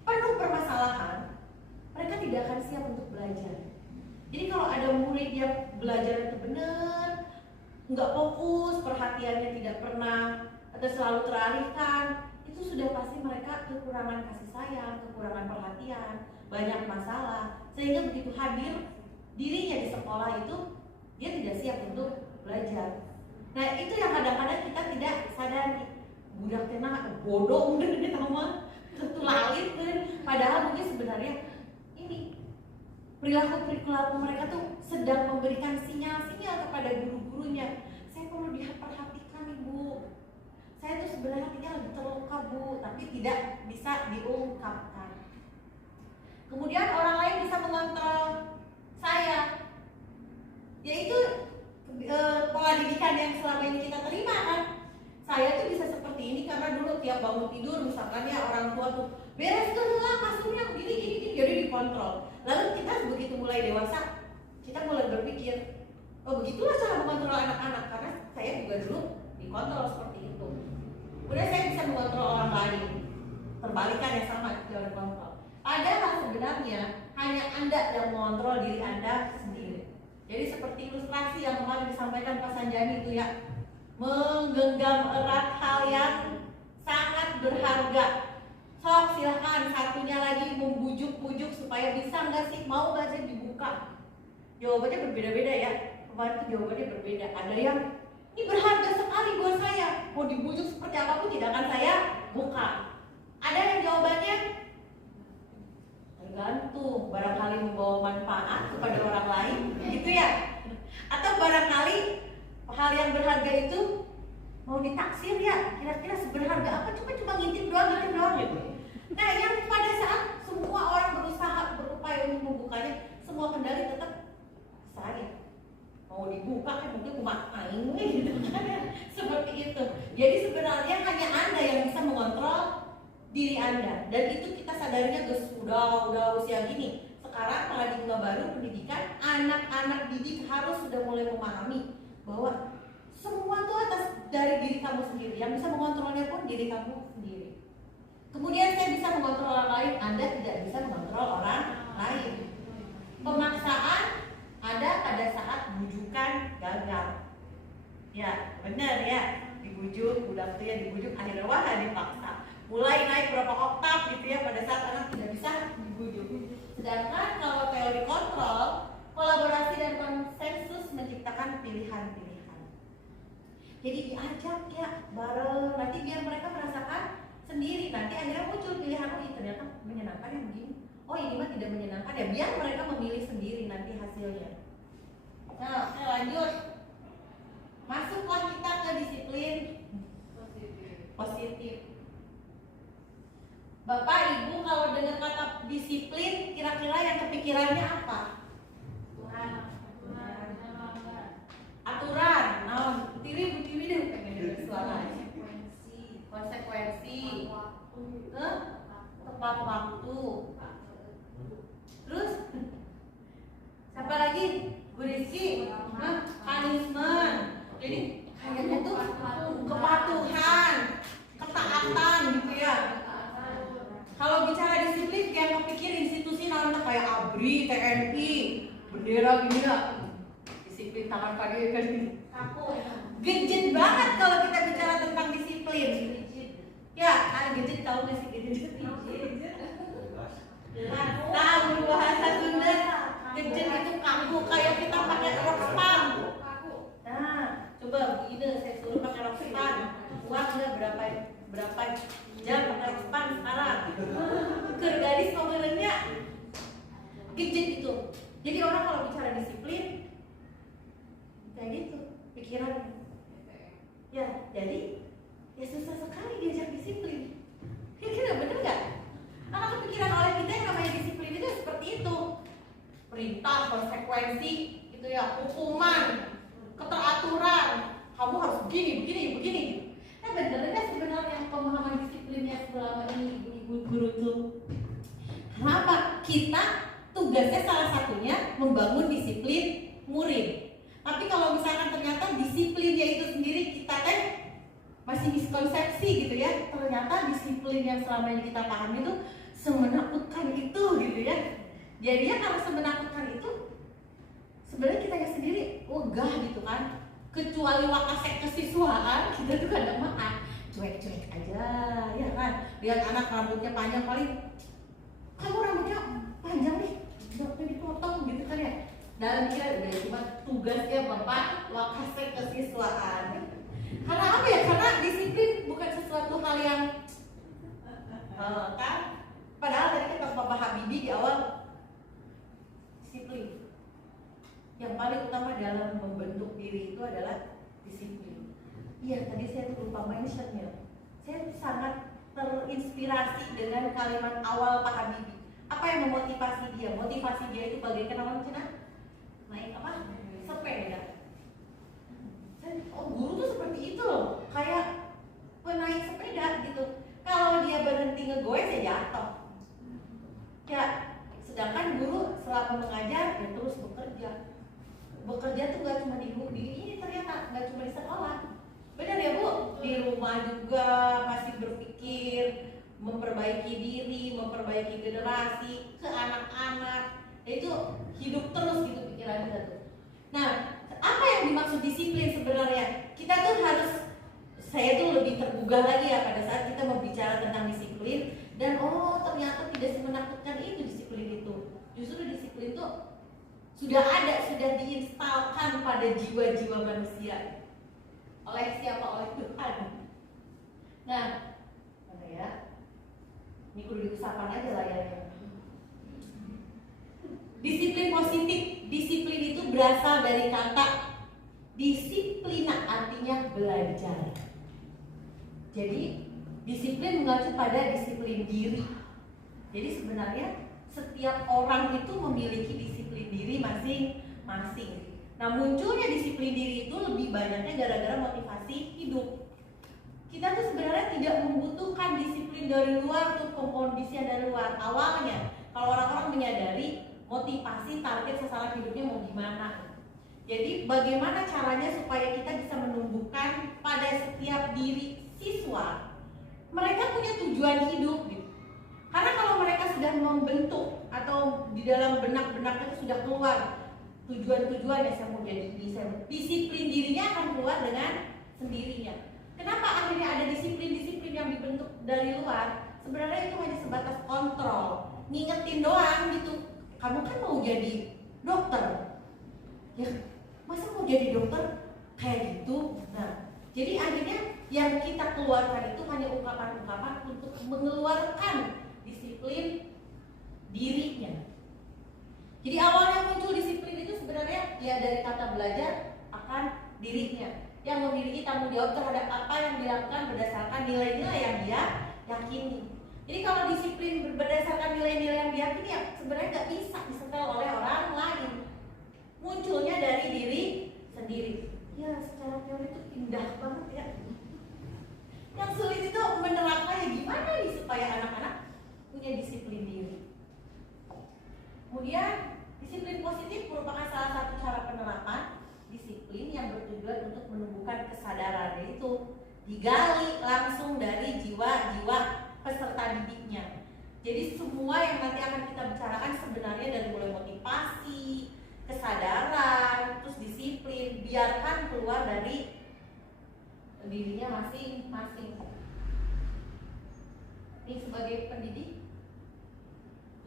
penuh permasalahan, mereka tidak akan siap untuk belajar. Jadi kalau ada murid yang belajar itu benar, nggak fokus, perhatiannya tidak pernah atau selalu teralihkan, itu sudah pasti mereka kekurangan kasih sayang, kekurangan perhatian, banyak masalah, sehingga begitu hadir dirinya di sekolah itu dia tidak siap untuk belajar. Nah itu yang kadang-kadang kita tidak sadari. Budak tenang bodoh udah di taman tentu lalit kan. Padahal mungkin sebenarnya ini perilaku mereka tuh sedang memberikan sinyal-sinyal kepada guru-gurunya. Saya perlu diperhatikan ibu. Saya tuh sebenarnya hatinya lagi terluka bu, tapi tidak bisa diungkapkan. Kemudian orang lain bisa mengontrol saya, yaitu pola didikan yang selama ini kita terima kan. Saya tuh bisa seperti ini karena dulu tiap bangun tidur misalkan ya orang tua tuh beres dulu lah kasurnya gini, jadi dikontrol. Lalu kita begitu mulai dewasa, kita mulai berpikir, oh begitulah cara mengontrol anak-anak, karena saya juga dulu dikontrol seperti itu. Kemudian saya bisa mengontrol orang lain, terbalikan yang sama dengan kontrol. Padahal sebenarnya hanya Anda yang mengontrol diri Anda sendiri. Jadi seperti ilustrasi yang kemarin disampaikan Pak Sanjani itu ya, menggenggam erat hal yang sangat berharga. Sok silahkan satunya lagi membujuk-bujuk supaya bisa nggak sih, mau nggak sih dibuka. Jawabannya berbeda-beda ya. Kemarin itu jawabannya berbeda. Ada yang ini berharga sekali buat saya, mau dibujuk seperti apapun tidak akan saya buka. Ada yang jawabannya tergantung, barangkali membawa manfaat kepada orang lain, gitu ya. Atau barangkali hal yang berharga itu mau ditaksir ya, kira-kira seberharga apa, cuma ngintip doang gitu. Nah yang pada saat semua orang berusaha berupaya untuk membukanya, semua kendali tetap saya. Mau dibuka kan mungkin kumain gitu kan, seperti itu. Jadi sebenarnya hanya Anda yang bisa mengontrol diri Anda, dan itu kita sadarinya udah usia gini. Sekarang paradigma baru pendidikan, anak-anak didik harus sudah mulai memahami bahwa semua itu atas dari diri kamu sendiri. Yang bisa mengontrolnya pun diri kamu sendiri. Kemudian saya bisa mengontrol orang lain, Anda tidak bisa mengontrol orang lain. Pemaksaan ada pada saat bujukan gagal. Ya, benar ya. Dibujuk, budak tuh ya dibujuk, akhirnya wah dipaksa. mulai naik berapa oktav gitu ya pada saat anak tidak bisa dibujuk. Sedangkan kalau teori kontrol, kolaborasi dan konsensus menciptakan pilihan-pilihan. Jadi diajak ya bareng, nanti biar mereka merasakan sendiri. Nanti akhirnya muncul pilihan, oh ini ternyata menyenangkan ya begini, oh ini mah tidak menyenangkan ya, biar mereka memilih sendiri nanti hasilnya. Nah, lanjut. Masuklah kita ke disiplin positif. Bapak Ibu kalau dengar kata disiplin, kira-kira yang kepikirannya apa? Aturan. Nah, Tiwi deh pengen dengar suaranya. Konsekuensi. Tepat waktu. Terus siapa lagi? Bu Rizky. Punishment. Jadi kayaknya tuh kepatuhan, ketaatan gitu ya. Kalau bicara disiplin, kayak kepikir institusi namanya kayak ABRI, TNI, bendera gini ya. Disiplin tangan kaki kan kaku. Gadget banget kalau kita bicara tentang disiplin. Ya, kan gadget tahu nggak sih gadget? Nah, berbahasa Sunda, gadget itu kaku kayak kita pakai rok span. Nah, coba begini saya suruh pakai rok span. Uang nggak berapa jam pakai rok span sekarang? Ke gadis mobilnya gadget itu. Jadi orang kalau bicara disiplin kayak gitu pikirannya. Ya, jadi ya susah sekali diajak disiplin. Kira-kira bener nggak? Karena kepikiran oleh kita yang namanya disiplin itu seperti itu. Perintah, konsekuensi, gitu ya, hukuman, keteraturan. Kamu harus begini. Nah benernya sebenarnya pemahaman disiplinnya selama ini ibu-ibu guru tuh. Kenapa? Kita tugasnya salah satunya membangun disiplin murid. Tapi kalau misalkan ternyata disiplinnya itu sendiri kita kan masih miskonsepsi gitu ya. Ternyata disiplin yang selama ini kita pahami itu semenakutkan itu gitu ya. Jadinya kalau semenakutkan itu sebenarnya kita sendiri wegah gitu kan. Kecuali wakasek kesiswaan kita tuh kadang mah cuek-cuek aja ya kan. Lihat anak rambutnya panjang paling kamu rambutnya panjang nih, jawabnya dipotong gitu kan ya. Dalam pikiran udah cuma tugasnya bapak wakasek kesiswaan. Karena apa ya? Karena disiplin bukan sesuatu hal yang kan. Padahal tadi kata Bapak Habibie di awal disiplin. Yang paling utama dalam membentuk diri itu adalah disiplin. Iya, tadi saya lupa mention-nya. Saya sangat terinspirasi dengan kalimat awal Pak Habibie. Apa yang memotivasi dia? Motivasi dia itu bagaikan orang Cina naik apa? Sepeda. Oh, guru tuh seperti itu loh, kayak penaik sepeda gitu. Kalau dia berhenti ngegoes ya jatuh. Ya, sedangkan guru selama mengajar ya terus bekerja. Bekerja tuh gak cuma di ini ternyata gak cuma di sekolah. Benar ya Bu? Di rumah juga masih berpikir memperbaiki diri, memperbaiki generasi ke anak-anak. Itu hidup terus gitu pikiran kita tuh. Nah, apa yang dimaksud disiplin sebenarnya? Kita tuh harus, saya tuh lebih tergugah lagi ya pada saat kita membicara tentang disiplin. Dan oh ternyata tidak semenakutkan itu disiplin itu. Justru disiplin itu sudah ada, sudah diinstalkan pada jiwa-jiwa manusia. Oleh siapa? Oleh Tuhan. Nah, mana ya? Ini kudu diusahakan aja layarnya. Disiplin positif. Disiplin itu berasal dari kata disiplina, artinya belajar. Jadi disiplin mengacu pada disiplin diri. Jadi sebenarnya setiap orang itu memiliki disiplin diri masing-masing. Nah, munculnya disiplin diri itu lebih banyaknya gara-gara motivasi hidup. Kita tuh sebenarnya tidak membutuhkan disiplin dari luar untuk kondisi dari luar. Awalnya kalau orang-orang menyadari motivasi target sasaran hidupnya mau gimana. Jadi bagaimana caranya supaya kita bisa menumbuhkan pada setiap diri siswa mereka punya tujuan hidup gitu. Karena kalau mereka sudah membentuk atau di dalam benak-benaknya itu sudah keluar tujuan-tujuannya, saya mau jadi ini, disiplin dirinya akan keluar dengan sendirinya. Kenapa akhirnya ada disiplin-disiplin yang dibentuk dari luar? keluar, sebenarnya itu hanya sebatas kontrol, ngingetin doang gitu. Kamu kan mau jadi dokter, ya masa mau jadi dokter kayak gitu. Nah, jadi akhirnya yang kita keluarkan itu hanya ungkapan-ungkapan untuk mengeluarkan disiplin dirinya. Jadi awalnya muncul disiplin itu sebenarnya ya dari kata belajar akan dirinya, yang memiliki tanggung jawab terhadap apa yang dilakukan berdasarkan nilai-nilai yang dia yakini. Jadi kalau disiplin berdasarkan nilai-nilai yang diyakini ya sebenarnya nggak bisa disetel oleh orang lain. Munculnya dari diri sendiri. Ya secara teori itu indah banget ya. Yang sulit itu menerapkannya gimana nih supaya anak-anak punya disiplin diri. Kemudian disiplin positif merupakan salah satu cara penerapan disiplin yang bertujuan untuk menumbuhkan kesadaran, yaitu digali langsung dari jiwa-jiwa peserta didiknya. Jadi semua yang nanti akan kita bicarakan sebenarnya dari mulai motivasi, kesadaran, terus disiplin, biarkan keluar dari dirinya masing-masing. Ini sebagai pendidik,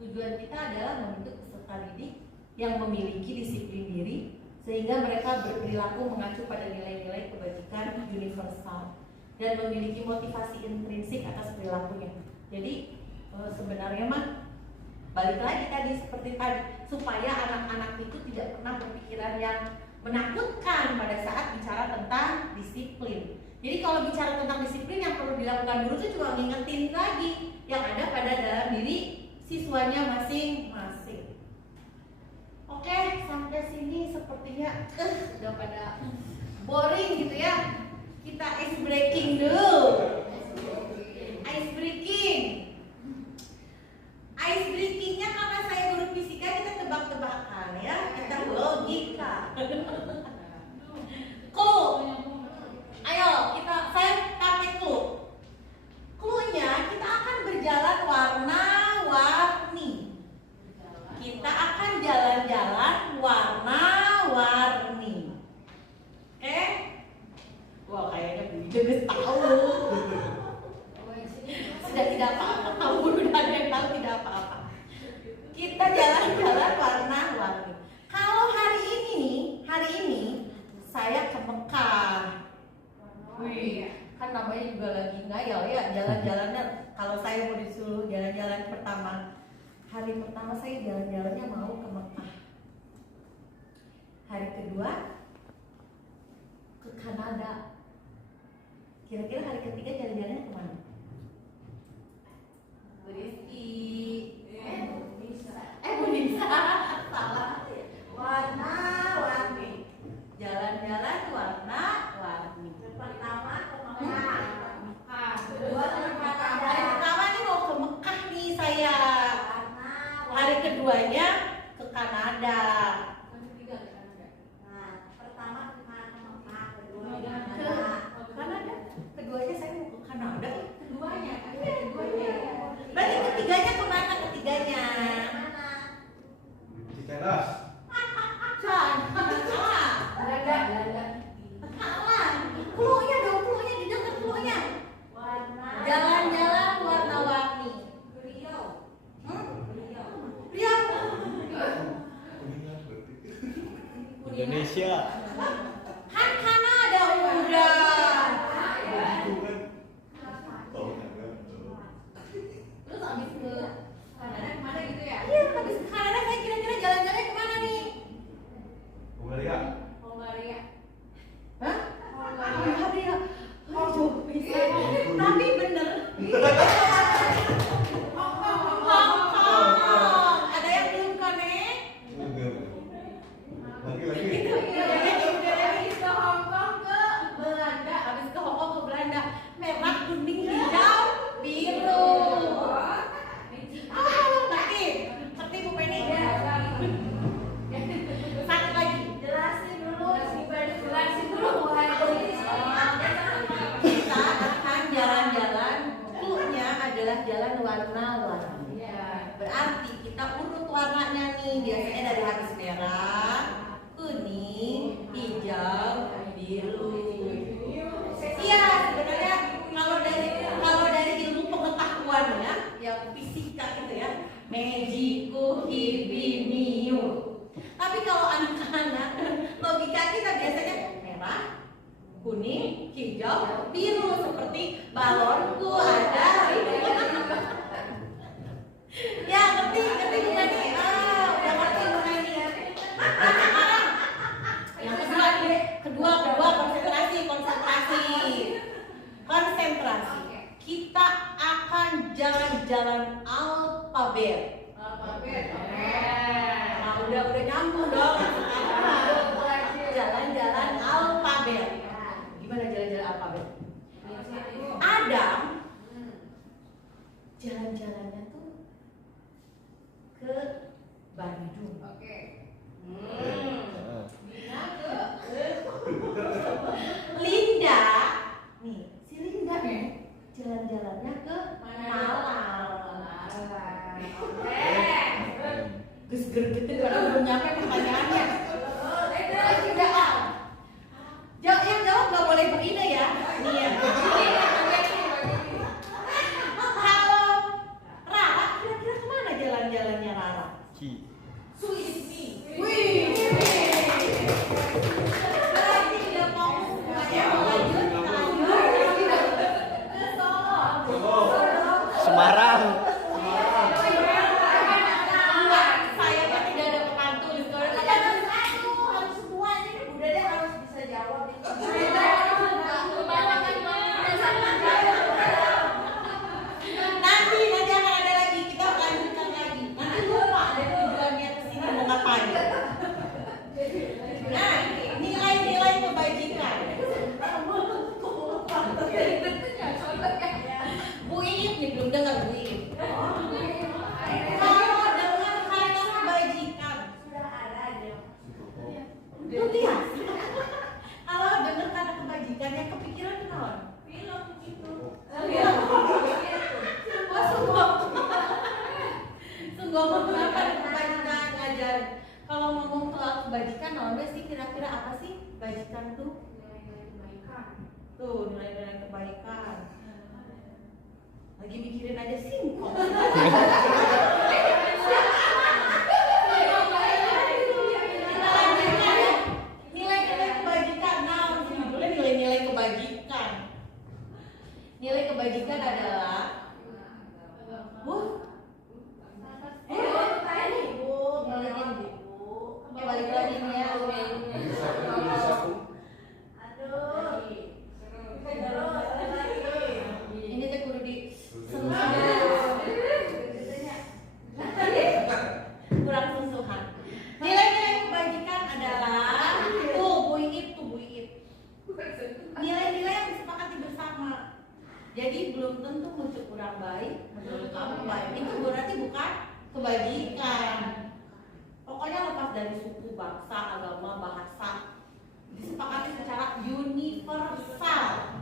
tujuan kita adalah membentuk peserta didik yang memiliki disiplin diri sehingga mereka berperilaku mengacu pada nilai-nilai kebajikan universal dan memiliki motivasi intrinsik atas perilakunya. Jadi sebenarnya mah balik lagi tadi seperti tadi, supaya anak-anak itu tidak pernah berpikiran yang menakutkan pada saat bicara tentang disiplin. Jadi kalau bicara tentang disiplin yang perlu dilakukan guru itu cuma ngingetin lagi yang ada pada dalam diri siswanya masing-masing. Oke, sampai sini sepertinya udah pada boring gitu ya. Kita ice breaking dulu. Ice breaking. Ice breakingnya karena saya guru fisika, kita tebak-tebakan ya, kita logika. Clue. Ayo, saya pakai clue. Clue-nya kita akan berjalan warna-warni. Kita akan jalan-jalan warna-warni. Oke? Wah, kayaknya Bu Ida tahu. Sudah tidak apa-apa, tahu udah ada yang tahu tidak apa-apa. Kita jalan-jalan warna-warni. Kalau hari ini saya ke Mekah. Wih, kan namanya juga lagi ngayal ya jalan-jalannya. Kalau saya mau disuruh jalan-jalan pertama, hari pertama saya jalan-jalannya mau ke Mekah. Hari kedua ke Kanada. Kira-kira hari ketiga jalan-jalannya kemana? Bu Rizky. Bu Nisa. Salah. Warna-warni. Jalan-jalan warna-warni. Pertama ke Mekah. Hari pertama nih mau ke Mekah nih saya. Hari keduanya ke Kanada. Pertama ke Mekah, kedua ke Kanada. Keduanya saya mau ke Kanada. Keduanya. Berarti ketiganya kemana ketiganya? Cikedas. Cluenya dong, cluenya didengar cluenya. Jalan-jalan warna-warni. Riau. Indonesia. Kan Kanada udah. Terus habis ke Kanada kemana gitu ya? Iya, habis ke Kanada saya kira-kira jalan-jalannya kemana nih? Bulgaria. Hah? Bulgaria. Oh, bisa. Tapi bener. Hongkong. Ada yang belum connect? Lagi-lagi. Itu habis ke Hongkong ke Belanda, habis ke Hongkong ke Belanda. Merah, kuning, hijau, biru. Ngerti Bu Penny? Satu lagi, jelasin dulu. Kita akan jalan-jalan, clue-nya adalah jalan warna-warni. Berarti kita urut warnanya nih, biasanya dari habis merah, kuning, hijau, biru. Iya, sebenarnya kalau dari ilmu pengetahuan kuning, hijau, biru seperti balonku ada. Ya, ngerti bukan nih? Udah ngerti bukan nih ya? Yang kedua konsentrasi. Kita akan jalan-jalan alfabet. Nah, udah nyambung dong. Jalan-jalan alfabet. Gimana jalan-jalan alfabet? Adam jalan-jalannya tuh ke Bandung. Linda, nih si Linda jalan-jalannya ke Malang. Ger gitu karena belum nyampe pertanyaannya. Yang jawab nggak boleh begini ya. Nih ya. Kalau Rara, kira-kira kemana jalan-jalannya Rara? Wih. Berarti dia mau lanjut ke Solo. Semarang. Saya kan tidak ada papan tulis. Kalau harus semua ini udah deh harus bisa jawab. Nanti akan ada lagi, kita lanjutkan lagi. Nanti lupa ada tujuannya kesini mau ngapain. Nah, nilai-nilai kebajikan. Bu Iip nih belum dengar Bu Iip. Kalau dengar kata kebajikan, belum lihat. Kalau dengar kata kebajikan yang kepikiran naon? Film itu. Sungguh kenapa kebajikan ngajar? Kalau ngomong soal kebajikan, naon sih kira-kira apa sih kebajikan tuh? Tuh nilai-nilai kebaikan. Lagi mikirin aja singkong. Nilai-nilai kebajikan. Nah, judulnya nilai-nilai kebajikan. Nilai kebajikan adalah balik lagi nih ya. Ini teh kudu di kurang sentuhan. Nilai-nilai kebajikan adalah Bu Iip. Nilai-nilai yang disepakati bersama. Jadi belum tentu muncul kurang baik, menurut kamu baik. Itu berarti bukan kebajikan. Pokoknya lepas dari suku, bangsa, agama, bahasa, disepakati secara universal.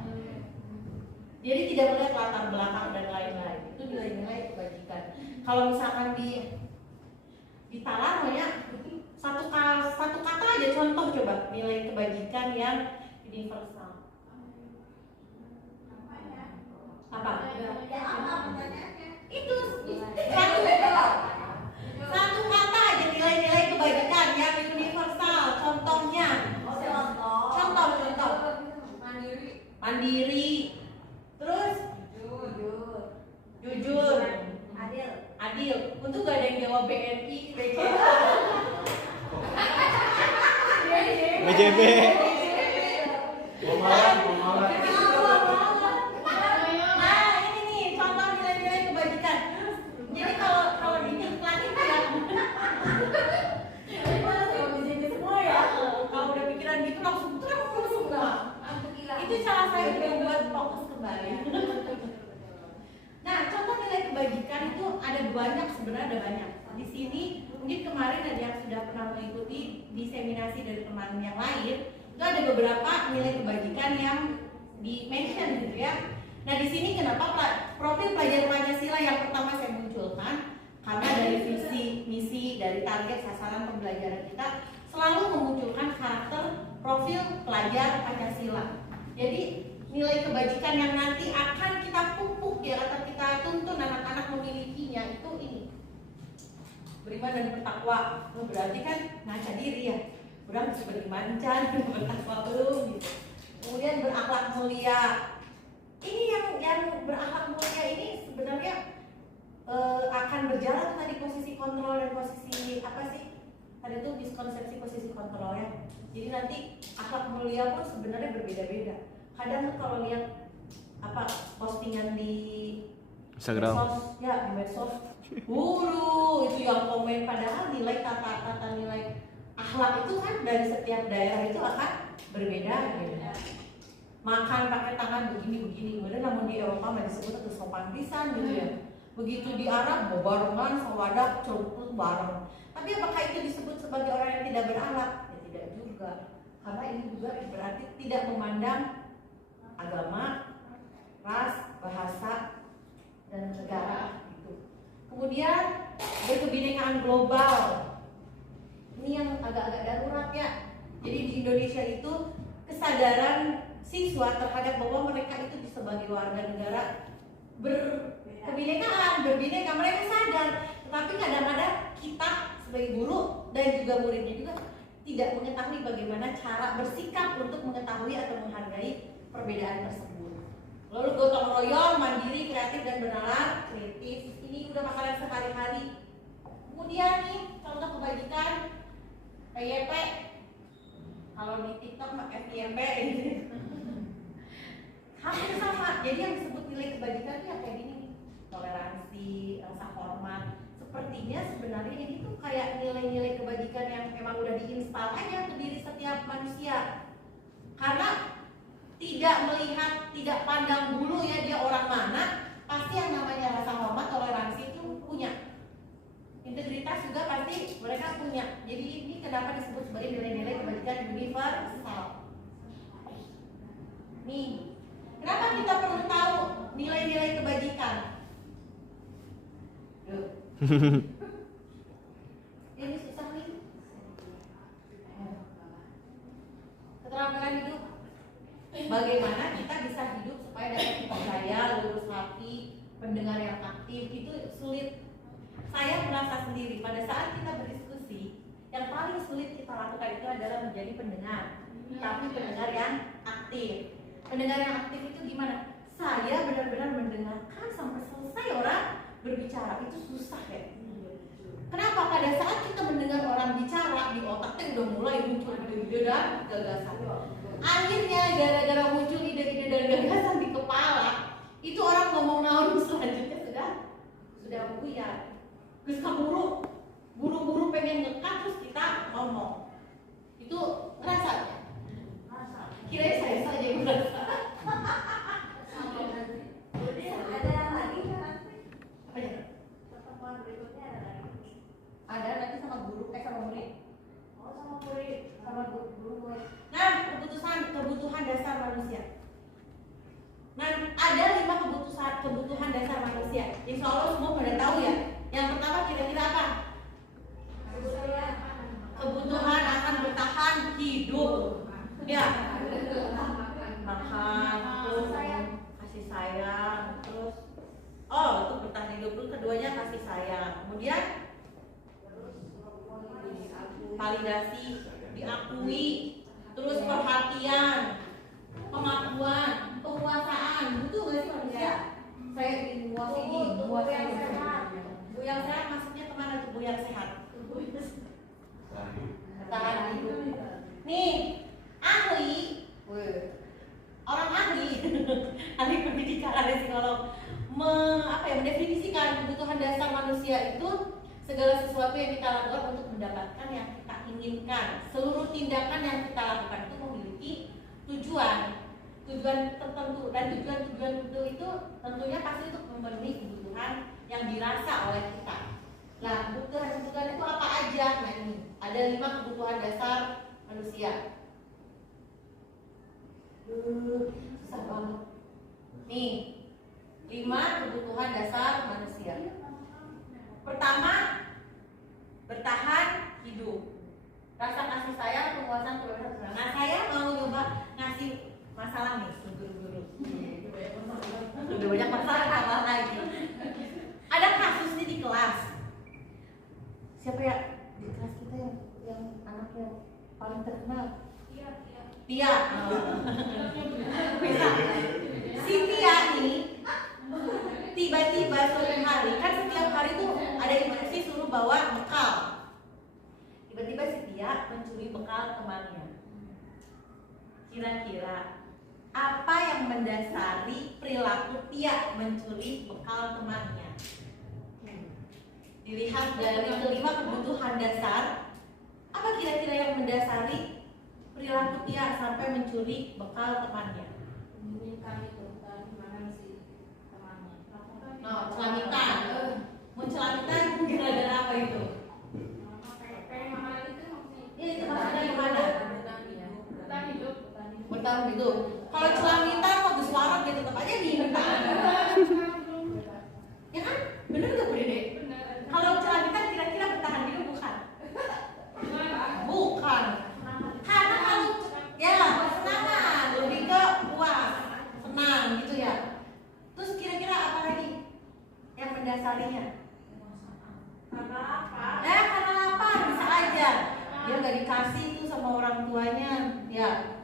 Jadi tidak melihat latar belakang dan lain-lain. Itu nilai-nilai kebajikan. Kalau misalkan ditalar ya satu kata aja contoh coba nilai kebajikan yang universal. Apa? Itu satu kata aja nilai-nilai kebajikan yang universal. Contohnya. Contoh. Mandiri. Terus jujur. Adil. Untuk gak ada yang jawab BNI, BJB. Nah, ini nih contoh nilai-nilai kebajikan. Jadi kalau di iklan itu ya BJB semua ya. Kalau udah pikiran gitu langsung semua. Itu cara saya membuat fokus kembali. Nah, contoh nilai kebajikan itu ada banyak, sebenarnya ada banyak. Di sini mungkin kemarin ada yang sudah pernah mengikuti diseminasi dari teman yang lain, itu ada beberapa nilai kebajikan yang di-mention gitu ya. Nah, di sini kenapa profil pelajar Pancasila yang pertama saya munculkan? Karena dari visi, misi, dari target sasaran pembelajaran kita selalu memunculkan karakter profil pelajar Pancasila. Jadi nilai kebajikan yang nanti akan kita pupuk ya, atau kita tuntun anak-anak memilikinya itu ini beriman dan bertakwa. Berarti kan ngaca diri ya, udah bisa beriman can bertakwa belum gitu. kemudian berakhlak mulia. Ini yang berakhlak mulia ini sebenarnya akan berjalan tadi posisi kontrol dan posisi apa sih? Tadi itu miskonsepsi posisi kontrolnya. Jadi nanti akhlak mulia pun sebenarnya berbeda-beda. Kadang tuh kalau lihat apa postingan di Instagram. medsos, ya di medsos, itu yang komen, padahal nilai kata nilai akhlak itu kan dari setiap daerah itu akan berbeda gitu. Makan pakai tangan begini, kemudian namun di Eropa masih disebut itu sopan pisan gitu ya. Begitu di Arab barengan sawadah celuput bareng. Tapi apakah itu disebut sebagai orang yang tidak berakhlak? Ya tidak juga. Karena ini juga berarti tidak memandang agama, ras, bahasa, dan negara gitu. Kemudian berkebinekaan global. Ini yang agak-agak darurat ya. Jadi di Indonesia itu kesadaran siswa terhadap bahwa mereka itu sebagai warga negara berkebinekaan, berbineka, mereka sadar. Tetapi kadang-kadang kita sebagai guru dan juga muridnya juga tidak mengetahui bagaimana cara bersikap untuk mengetahui atau menghargai perbedaan tersebut. Lalu gotong royong, mandiri, kreatif dan bernalar, kritis. Ini udah makanan sehari-hari. Kemudian nih contoh kebajikan PYP. Kalau di TikTok pakai FYP ini. Hampir sama. Jadi yang disebut nilai kebajikan itu kayak gini nih. Toleransi, rasa hormat. Sepertinya sebenarnya ini tuh kayak nilai-nilai kebajikan yang emang udah diinstal aja ke diri setiap manusia. Karena tidak melihat, tidak pandang bulu ya dia orang mana, pasti yang namanya rasa hormat, toleransi itu punya. Integritas juga pasti mereka punya. Jadi ini kenapa disebut sebagai nilai-nilai kebajikan universal. Nih, kenapa kita perlu tahu nilai-nilai kebajikan? Yuk. Ini susah nih. Keterampilan hidup. Bagaimana kita bisa hidup supaya dapat dipercaya, lurus hati, pendengar yang aktif, itu sulit. Saya merasa sendiri pada saat kita berdiskusi, yang paling sulit kita lakukan itu adalah menjadi pendengar, tapi pendengar yang aktif. Pendengar yang aktif itu gimana? Saya benar-benar mendengarkan sampai selesai orang berbicara, itu susah ya. Kenapa? Pada saat kita mendengar orang bicara, di otaknya udah mulai muncul ide-ide dan gagasan. Akhirnya gara-gara muncul ide-ide dan gagasan di kepala, itu orang ngomong naon selanjutnya sudah buyar. Terus buru-buru pengen ngekat, terus kita ngomong. Itu ngerasa? Kirain saya saja yang ngerasa. Ada lagi nanti. Apa ya? Pertemuan berikutnya ada lagi. Ada nanti sama guru, sama murid. Oh, sama murid, sama guru. Nah, kebutuhan dasar manusia. Nah, ada 5 kebutuhan dasar manusia. Insya Allah semua pada tahu ya. Yang pertama kira-kira apa? Kebutuhan akan bertahan hidup. Ya. Makan, terus kasih sayang, terus itu bertahan hidup. Terus keduanya kasih sayang. Kemudian validasi, diakui, terus perhatian, pengakuan, penguasaan. Butuh gak sih manusia? Saya ingin menguasai Bu yang sehat maksudnya kemana tuh Bu yang sehat? Bertahan hidup. Nih, ahli, orang ahli, ahli pendidikan, ahli psikolog, mendefinisikan kebutuhan dasar manusia itu segala sesuatu yang kita lakukan untuk mendapatkan yang kita inginkan. Seluruh tindakan yang kita lakukan itu memiliki tujuan tertentu, dan tujuan itu tentunya pasti untuk memenuhi kebutuhan yang dirasa oleh kita. Nah, kebutuhan itu apa aja? Nah, ini ada 5 kebutuhan dasar manusia. Susah banget. Nih, 5 kebutuhan dasar manusia. Pertama, bertahan hidup. Rasa kasih sayang, penguasaan, kebebasan. Nah, saya mau coba ngasih masalah nih ke guru-guru. Udah banyak masalah apa lagi. Ada kasus nih di kelas. Siapa ya di kelas kita yang anaknya paling terkenal? Tia. Bisa. Si Tia nih tiba-tiba suatu hari, kan setiap hari tuh ada instruksi suruh bawa bekal. Tiba-tiba si Tia mencuri bekal temannya. Kira-kira apa yang mendasari perilaku Tia mencuri bekal temannya? Dilihat dari kelima kebutuhan dasar, apa kira-kira yang mendasari perilaku Tia sampai mencuri bekal temannya? Menyimpan itu kan mana si temannya. No, celamitan. Mencelamitan gara-gara apa itu? Pengen makanan itu maksudnya. Itu maksudnya gimana? Bertahan hidup. Bertahan hidup. Kalau celamitan bagus warak gitu tetap aja minta. Ya kan? Bener nggak Bu Dede? Kalau celamitan kira-kira bertahan hidup bukan? Bukan. Karena kalau ya kesenangan, lebih ke puas, senang gitu ya. Terus kira-kira apa lagi yang mendasarinya? Karena lapar bisa aja. Dia nggak dikasih tuh sama orang tuanya, ya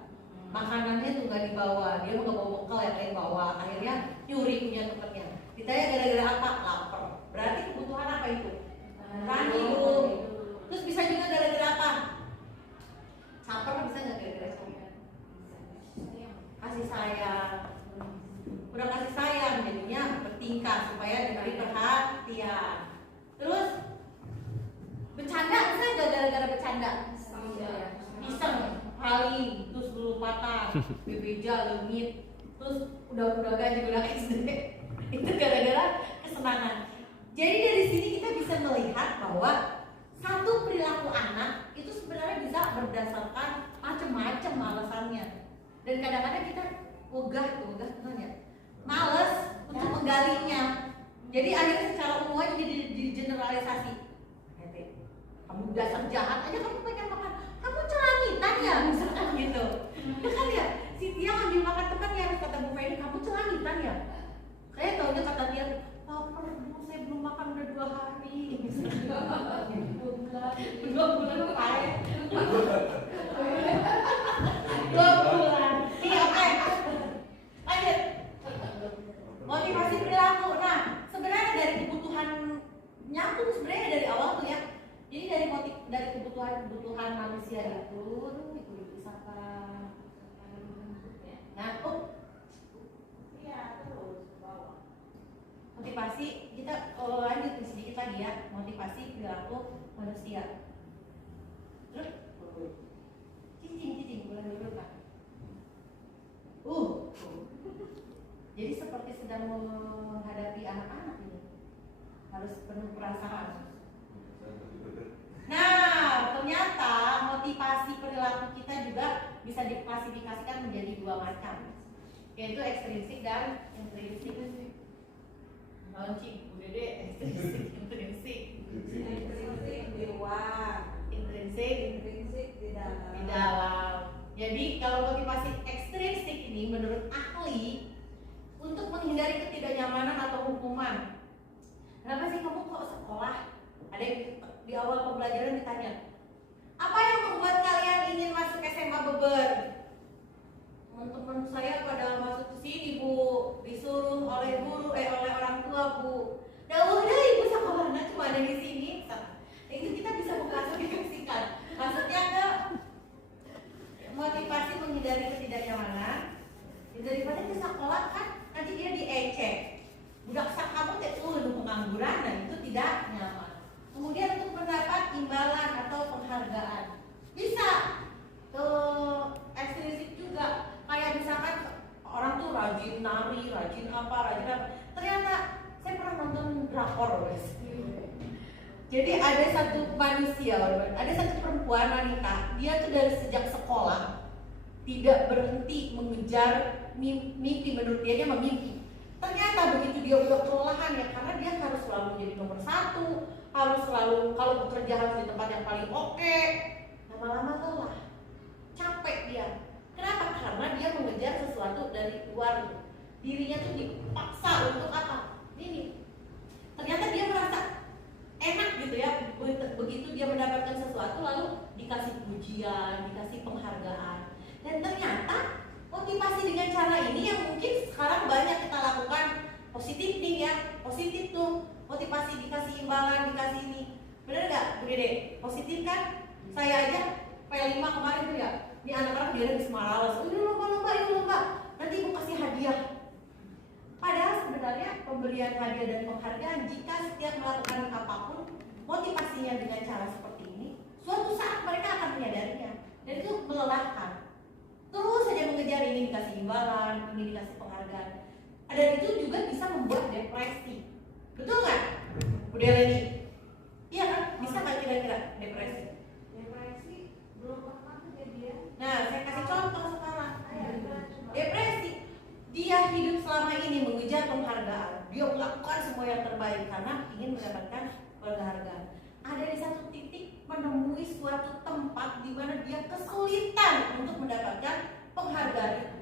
makanannya tuh nggak dibawa, dia nggak bawa bekal yang lain bawa, akhirnya nyuri punya temennya. Ditanya gara-gara apa? Lapar. Berarti kebutuhan apa itu? Bertahan hidup. Terus bisa juga gara-gara apa? Caper bisa nggak gara-gara caper? Kasih sayang. Udah kasih sayang jadinya bertingkah supaya diberi perhatian. Terus bercanda bisa nggak gara-gara bercanda? Iseng, paling, terus bulu patah, bebeja, lengit, terus udah gaji udah SD. Itu gara-gara kesenangan. Jadi dari sini kita bisa melihat bahwa satu perilaku anak itu sebenarnya bisa berdasarkan macam-macam alasannya. Dan kadang-kadang kita ogah ya, males untuk menggalinya. Jadi akhirnya secara umum aja jadi digeneralisasi. Kamu dasar jahat aja kamu pengen makan, kamu celamitan ya misalkan gitu. Ya kan ya, si Tia ngambil makan temannya, kata Bu Feni, kamu celamitan ya. Saya taunya kata dia, lapar Bu, saya belum makan udah 2 hari. 2 bulan apa ya? 2 bulan. Iya, oke. Lanjut. Motivasi perilaku. Nah, sebenarnya dari kebutuhannya tuh sebenarnya dari awal tuh ya. Jadi dari kebutuhan manusia itu siapa? Nah, iya terus ke bawah. Motivasi kita kalau lanjut sedikit lagi ya, motivasi perilaku manusia. Terus cicing boleh dulu kan? Jadi seperti sedang menghadapi anak-anak ini, harus penuh perasaan. Nah, ternyata motivasi perilaku kita juga bisa diklasifikasikan menjadi 2 macam, yaitu ekstrinsik dan intrinsik. Launching, Bu Dede, intrinsik di luar, intrinsik di dalam. Jadi kalau motivasi ekstrinsik ini menurut ahli untuk menghindari ketidaknyamanan atau hukuman. Kenapa sih kamu kok sekolah? Ada yang di awal pembelajaran ditanya, apa yang membuat kalian ingin masuk SMA Beber? Teman-teman saya pada masuk ke sini Bu, disuruh oleh guru, oleh orang tua Bu. Udah ibu sekolahnya cuma ada di sini. Itu kita bisa mengklasifikasikan. Maksudnya ke motivasi menghindari ketidaknyamanan. Daripada ke sekolah kan nanti dia diecek. Budak sak kamu pengangguran dan itu tidak nyaman. Kemudian untuk mendapat imbalan atau penghargaan bisa ekstrinsik juga, kayak misalkan orang tuh rajin nari, rajin apa. Ternyata saya pernah nonton drakor guys. Jadi ada satu manusia, ada satu perempuan wanita, dia tuh dari sejak sekolah tidak berhenti mengejar mimpi, menurut dia memimpi. Ternyata begitu dia udah kelelahan ya, karena dia harus selalu jadi nomor 1, harus selalu kalau bekerja harus di tempat yang paling oke. Lama-lama lelah, capek dia. Kenapa? Karena dia mengejar sesuatu dari luar. Dirinya tuh dipaksa untuk apa? Ini. Ternyata dia merasa enak gitu ya. Begitu dia mendapatkan sesuatu lalu dikasih pujian, dikasih penghargaan. Dan ternyata motivasi, dikasih imbalan, dikasih ini. Bener nggak Bu Dede? Positif kan? Saya aja P5 kemarin tuh ya, ini anak-anak dia habis malas, ini lomba, nanti ibu kasih hadiah. Padahal sebenarnya pemberian hadiah dan penghargaan, jika setiap melakukan apapun motivasinya dengan cara seperti ini, suatu saat mereka akan menyadarinya, dan itu melelahkan. Terus saja mengejar ini dikasih imbalan, ini dikasih penghargaan. Dan itu juga bisa membuat depresi. Betul nggak, Bu Deleni? Iya kan? Bisa nggak kira-kira depresi? Depresi belum pernah kejadian. Nah, saya kasih contoh sekarang. Depresi. Dia hidup selama ini mengejar penghargaan. Dia melakukan semua yang terbaik karena ingin mendapatkan penghargaan. Ada di satu titik menemui suatu tempat di mana dia kesulitan untuk mendapatkan penghargaan itu.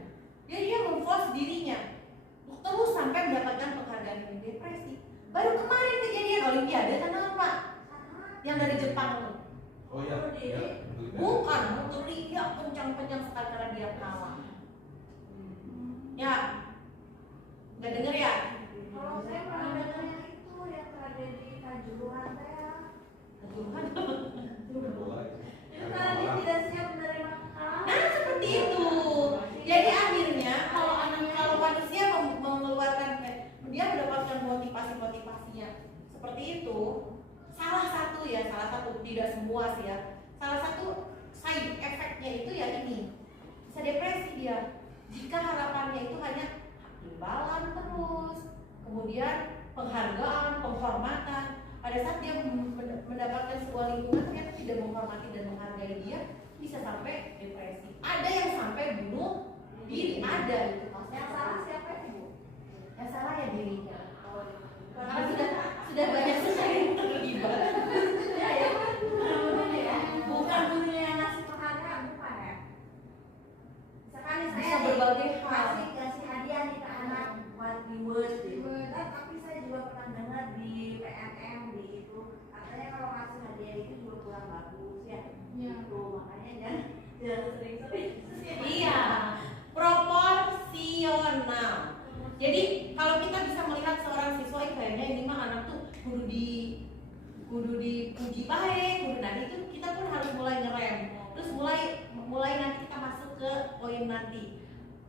Jadi dia memforce dirinya terus sampai mendapatkan penghargaan ini. Depresi. Baru kemarin kejadian Olimpiade kenapa? Yang dari Jepang tuh. Oh iya. Iya. Bukan, teriak kencang-kencang sekali karena dia kalah. Ya, nggak denger ya? Kalau saya pernah dengar yang itu yang tragedi Kanjuruhan saya. Kanjuruhan. Itu karena dia tidak siap menerima kekalahan. Nah, seperti itu. Jadi akhirnya kalau manusia mengeluarkan, dia mendapatkan motivasinya seperti itu. Salah satu tidak semua sih ya. Salah satu side effect-nya itu ya ini, bisa depresi dia. Jika harapannya itu hanya imbalan terus, kemudian penghargaan, penghormatan, pada saat dia mendapatkan sebuah lingkungan ternyata tidak menghormati dan menghargai dia, bisa sampai depresi. Ada yang sampai bunuh diri, ada itu. Yang salah siapa ibu? Yang salah ya dirinya. Karena sudah banyak susah yang terlibat. Ya. Bukan gurunya yang ngasih penghargaan, bukan ya? Misalkan nih Bisa saya berbagai hal. kasih hadiah nih ke anak buat reward gitu. Tapi saya juga pernah dengar di PNM di itu katanya kalau ngasih hadiah itu juga kurang bagus ya. Gitu, makanya jangan sering-sering. Iya, proporsional. Jadi kalau kita bisa melihat seorang siswa kayaknya ini mah anak tuh kudu dipuji baik, kudu nanti itu kita pun harus mulai ngerem. Terus mulai nanti kita masuk ke poin nanti.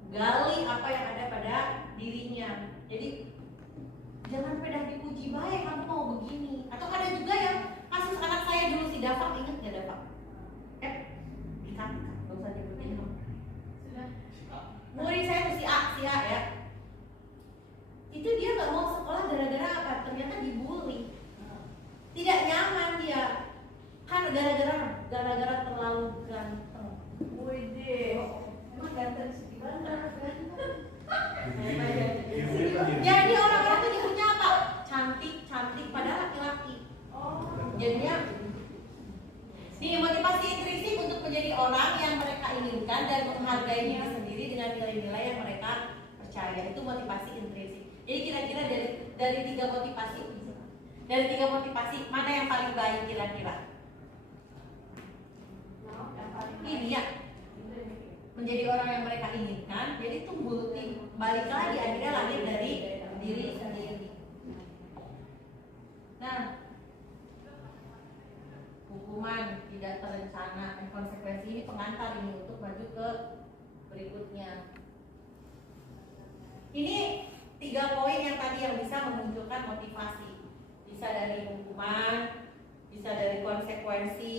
Gali apa yang ada pada dirinya. Jadi jangan pedah dipuji baik, kamu mau begini. Atau ada juga yang kasus anak saya dulu si Dafa, ingat nggak Dafa? Dikat, nggak usah nyebutin. Murid saya tuh si A ya. Itu dia nggak mau sekolah gara-gara apa? Ternyata dibully. Tidak nyaman dia. Kan gara-gara terlalu ganteng. Wih, emang ganteng sih banget kan? Jadi orang-orang tuh nyebutnya apa? Cantik padahal laki-laki. Jadinya nih, motivasi intrinsik untuk menjadi orang yang mereka inginkan dan menghargai diri sendiri dengan nilai-nilai yang mereka percaya. Itu motivasi intrinsik. Jadi kira-kira dari tiga motivasi mana yang paling baik kira-kira? Ini ya, menjadi orang yang mereka inginkan. Jadi tumbuh balik lagi akhirnya lahir dari diri sendiri. Nah, hukuman tidak terencana dan konsekuensi ini pengantar ini untuk maju ke berikutnya. Ini 3 poin yang tadi yang bisa memunculkan motivasi. Bisa dari hukuman, bisa dari konsekuensi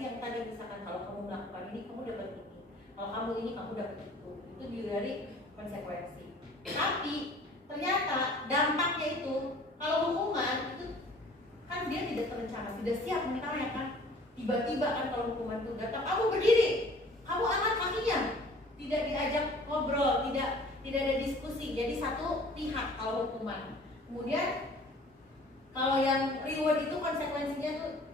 yang tadi misalkan kalau kamu melakukan ini kamu dapat ini, kalau kamu ini kamu dapat itu juga dari konsekuensi. Tapi ternyata dampaknya itu kalau hukuman itu kan dia tidak terencana, tidak siap mentalnya kan, tiba-tiba kan kalau hukuman itu datang kamu berdiri, kamu angkat kakinya, tidak diajak ngobrol, tidak ada diskusi, jadi satu pihak kalau hukuman. Kemudian kalau yang reward itu konsekuensinya tuh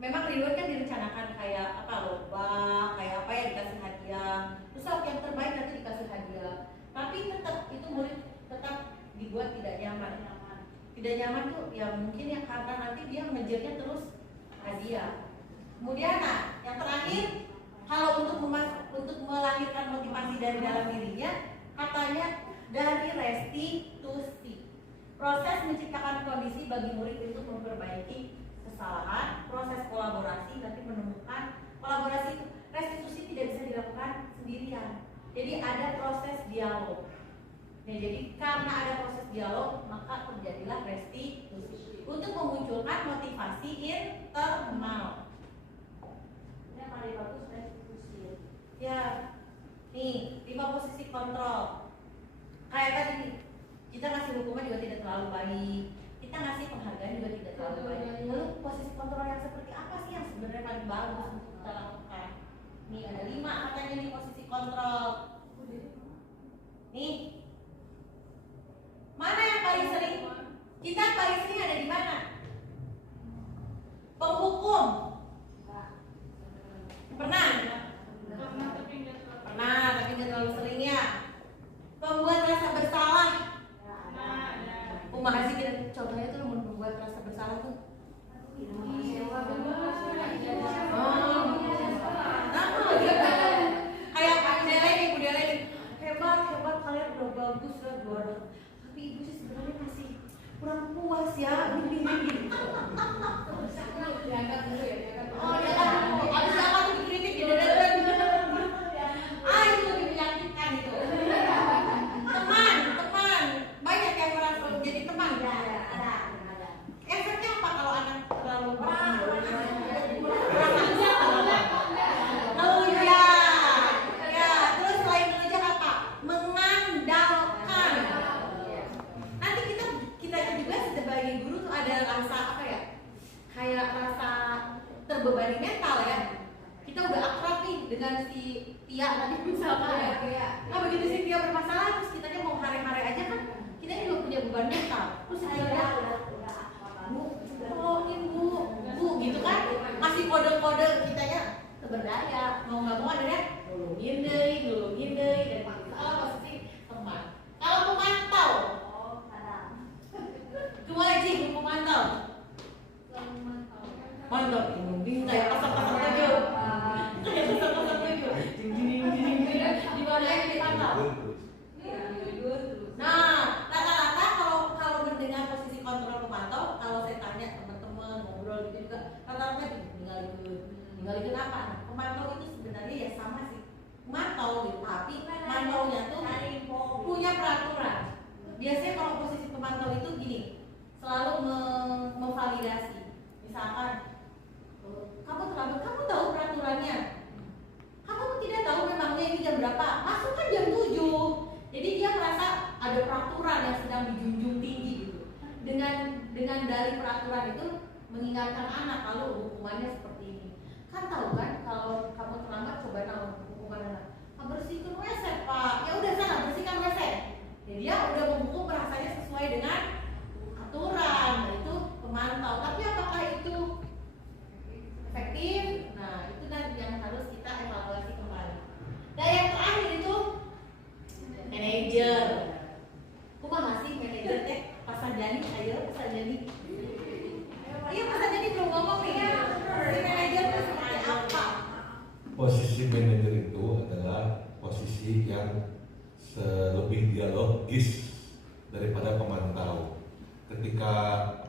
memang reward kan direncanakan kayak apa, lomba, kayak apa ya, dikasih hadiah. Terus yang terbaik nanti dikasih hadiah. Tapi tetap itu murid tetap dibuat tidak nyaman. Tidak nyaman tuh ya mungkin ya karena nanti dia mengejarnya terus hadiah. Kemudian yang terakhir, kalau untuk melahirkan motivasi dari dalam dirinya, katanya dari restitusi. proses menciptakan kondisi bagi murid untuk memperbaiki kesalahan, proses kolaborasi, nanti menemukan kolaborasi itu. Restitusi tidak bisa dilakukan sendirian. Jadi ada proses dialog. Nah, jadi karena ada proses dialog, maka terjadilah restitusi untuk memunculkan motivasi internal. Yang paling bagus restitusi. Ya, nih 5 posisi kontrol. Kayak tadi nih, kita ngasih hukuman juga tidak terlalu baik, kita ngasih penghargaan juga tidak terlalu baik. Lalu posisi kontrol yang seperti apa sih yang sebenarnya paling bagus untuk kita lakukan? Nih ada 5 katanya nih posisi kontrol. Nih, mana yang paling sering? Kita paling sering ada di mana? Penghukum. Pernah? Pernah, tapi nggak terlalu sering ya. Pembuat rasa bersalah. Makasih kita coba itu membuat rasa bersalah tuh. Kayak Pak Dele nih, Bu Dele nih. Hebat kalian udah bagus lah juara. Tapi ibu sih sebenarnya masih kurang puas ya. Diangkat dulu ya, diangkat dulu. Oh, diangkat dulu. Abis apa tuh dikritik di dada. Itu lebih menyakitkan itu. Teman, banyak yang merasa jadi teman. Ada. Efeknya apa kalau anak terlalu terus selain mengejar apa? Mengandalkan. Nanti kita juga sebagai guru tuh ada rasa apa ya? Kayak rasa terbebani mental ya. Kita udah akrab nih dengan si Tia tadi misalkan ya. Nah begitu si Tia bermasalah terus kitanya mau hare-hare aja kan kita juga punya beban mental. Terus saya Bu, tolongin Bu gitu kan. Masih kode-kode kitanya berdaya. Mau nggak mau akhirnya nulungin deh dan masalah pasti teman. Kalau pemantau, cuma aja pemantau. Mantap, bingung kayak pasang-pasang tujuh. Kayak pasang-pasang tujuh. Di mana yang dipantau? Nah, rata-rata kalau mendengar posisi kontrol pemantau, kalau saya tanya teman-teman ngobrol gitu juga, rata-rata tinggal ikut apa? Nah, pemantau itu sebenarnya ya sama sih, pemantau gitu, tapi mantaunya tuh punya peraturan. Biasanya kalau posisi pemantau itu gini, selalu memvalidasi. Misalkan kamu terlambat, kamu tahu peraturannya. Kamu tidak tahu memangnya ini jam berapa? Masukkan jam 7. Jadi dia merasa ada peraturan yang sedang dijunjung tinggi gitu. Dengan dari peraturan itu mengingatkan anak lalu hukumannya seperti ini. Kan tahu kan kalau kamu terlambat coba tahu hukuman anak. Bersihkan WC Pak. Ya udah sana bersihkan WC. Jadi dia udah menghukum rasanya sesuai dengan aturan. Nah, itu pemantau. Tapi apakah itu efektif? Nah, itu nanti yang harus kita evaluasi kembali. Dan yang terakhir itu manajer. Kumaha sih manajer teh? Pak Sarjani, ayo Pak Sarjani. Iya Pak Sarjani belum ngomong nih. Si manajer itu seperti apa? Posisi manajer itu adalah posisi yang lebih dialogis daripada pemantau. Ketika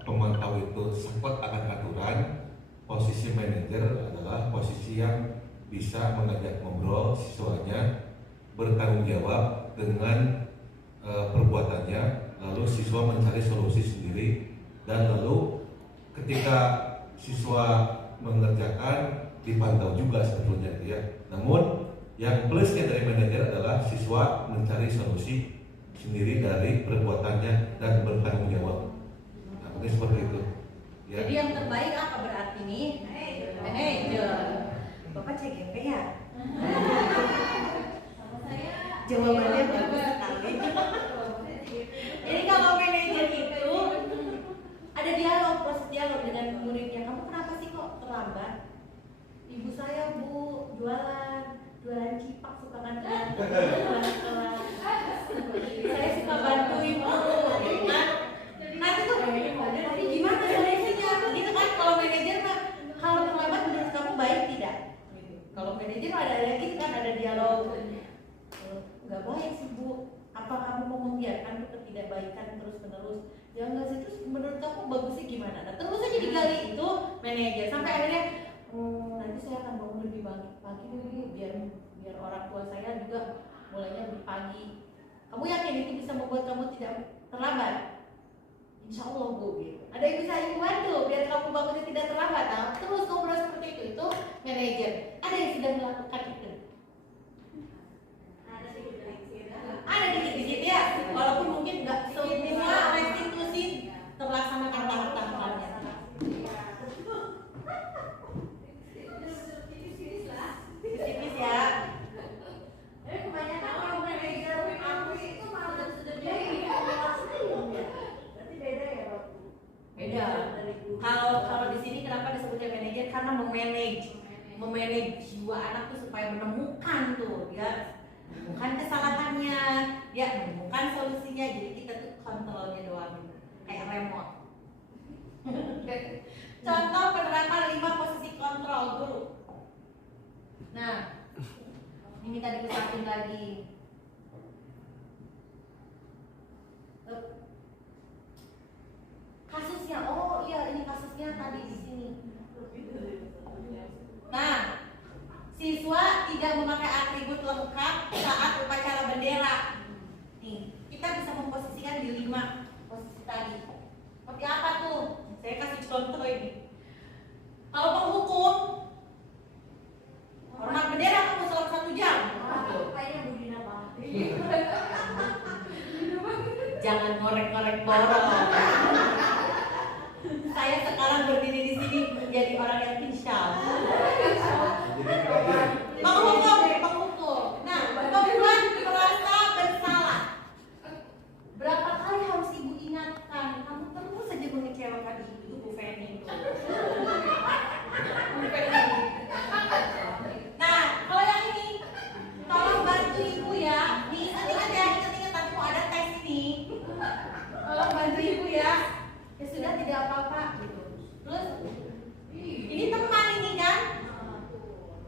pemantau itu sempat akan aturan, posisi manajer adalah posisi yang bisa mengajak ngobrol siswanya, bertanggung jawab dengan perbuatannya, lalu siswa mencari solusi sendiri, dan lalu ketika siswa mengerjakan dipantau juga sebetulnya ya. Namun yang plusnya dari manajer adalah siswa mencari solusi sendiri dari perbuatannya dan bertanggung jawab. Nah, mungkin seperti itu. Ya. Jadi yang terbaik apa berarti nih? Manajer. Bapak CGP ya? Jawabannya bagus sekali. Jadi kalau manajer itu ada dialog, proses dialog dengan muridnya. Kamu kenapa sih kok terlambat? Ibu saya Bu jualan cipak, suka kan jualan kelas. Saya suka bantu ibu, gitu kan? Nanti tuh, tapi gimana solusinya? Gitu kan? Kalau manajer mah, kalau terlambat menurut kamu baik tidak? Kalau manajer ada lagi kan ada dialog. Nggak baik sih Bu. Apa kamu mau membiarkan ketidakbaikan terus menerus? Ya enggak sih, terus menurut kamu bagusnya gimana? Nah, terus aja digali itu manajer sampai akhirnya nanti saya akan bangun lebih pagi dulu biar orang tua saya juga mulainya lebih pagi. Kamu yakin itu bisa membuat kamu tidak terlambat? Insya Allah Bu, gitu. Ada yang bisa ibu bantu biar kamu bangunnya tidak terlambat. Nah, terus ngobrol seperti itu manajer. Ada yang sudah melakukan itu? Ada dikit-dikit ya, walaupun mungkin nggak semua restitusi terlaksanakan tahap-tahapannya. Tipis ya. Kebanyakan kalau manajer kampus itu malah sudah jadi berarti beda ya Pak? Beda. Kalau di sini kenapa disebutnya manajer? Karena memanage jiwa anak tuh supaya menemukan tuh ya, menemukan kesalahannya, ya menemukan solusinya. Jadi kita tuh kontrolnya doang, kayak remote. Contoh penerapan 5 posisi kontrol dulu. Nah, ini minta dibesarin lagi. Kasusnya, oh iya ini kasusnya tadi di sini. Nah, siswa tidak memakai atribut lengkap saat upacara bendera. Nih, kita bisa memposisikan di 5 posisi tadi. Seperti apa tuh? Saya kasih contoh ini. Kalau penghukum, hormat bendera kamu selama 1 jam. Kayaknya Bu Dina Pak. Jangan ngorek-ngorek borong. Saya sekarang berdiri di sini menjadi orang yang pincang. Penghukum. Nah, membuat merasa bersalah. Berapa kali harus ibu ingatkan? Kamu terus saja mengecewakan ibu, Bu Feni. Nah, kalau yang ini, tolong bantu ibu ya. Nih, ingat nanti mau ada tes ini. Tolong bantu ibu ya. Ya sudah, tidak apa-apa gitu. Terus ini teman ini kan,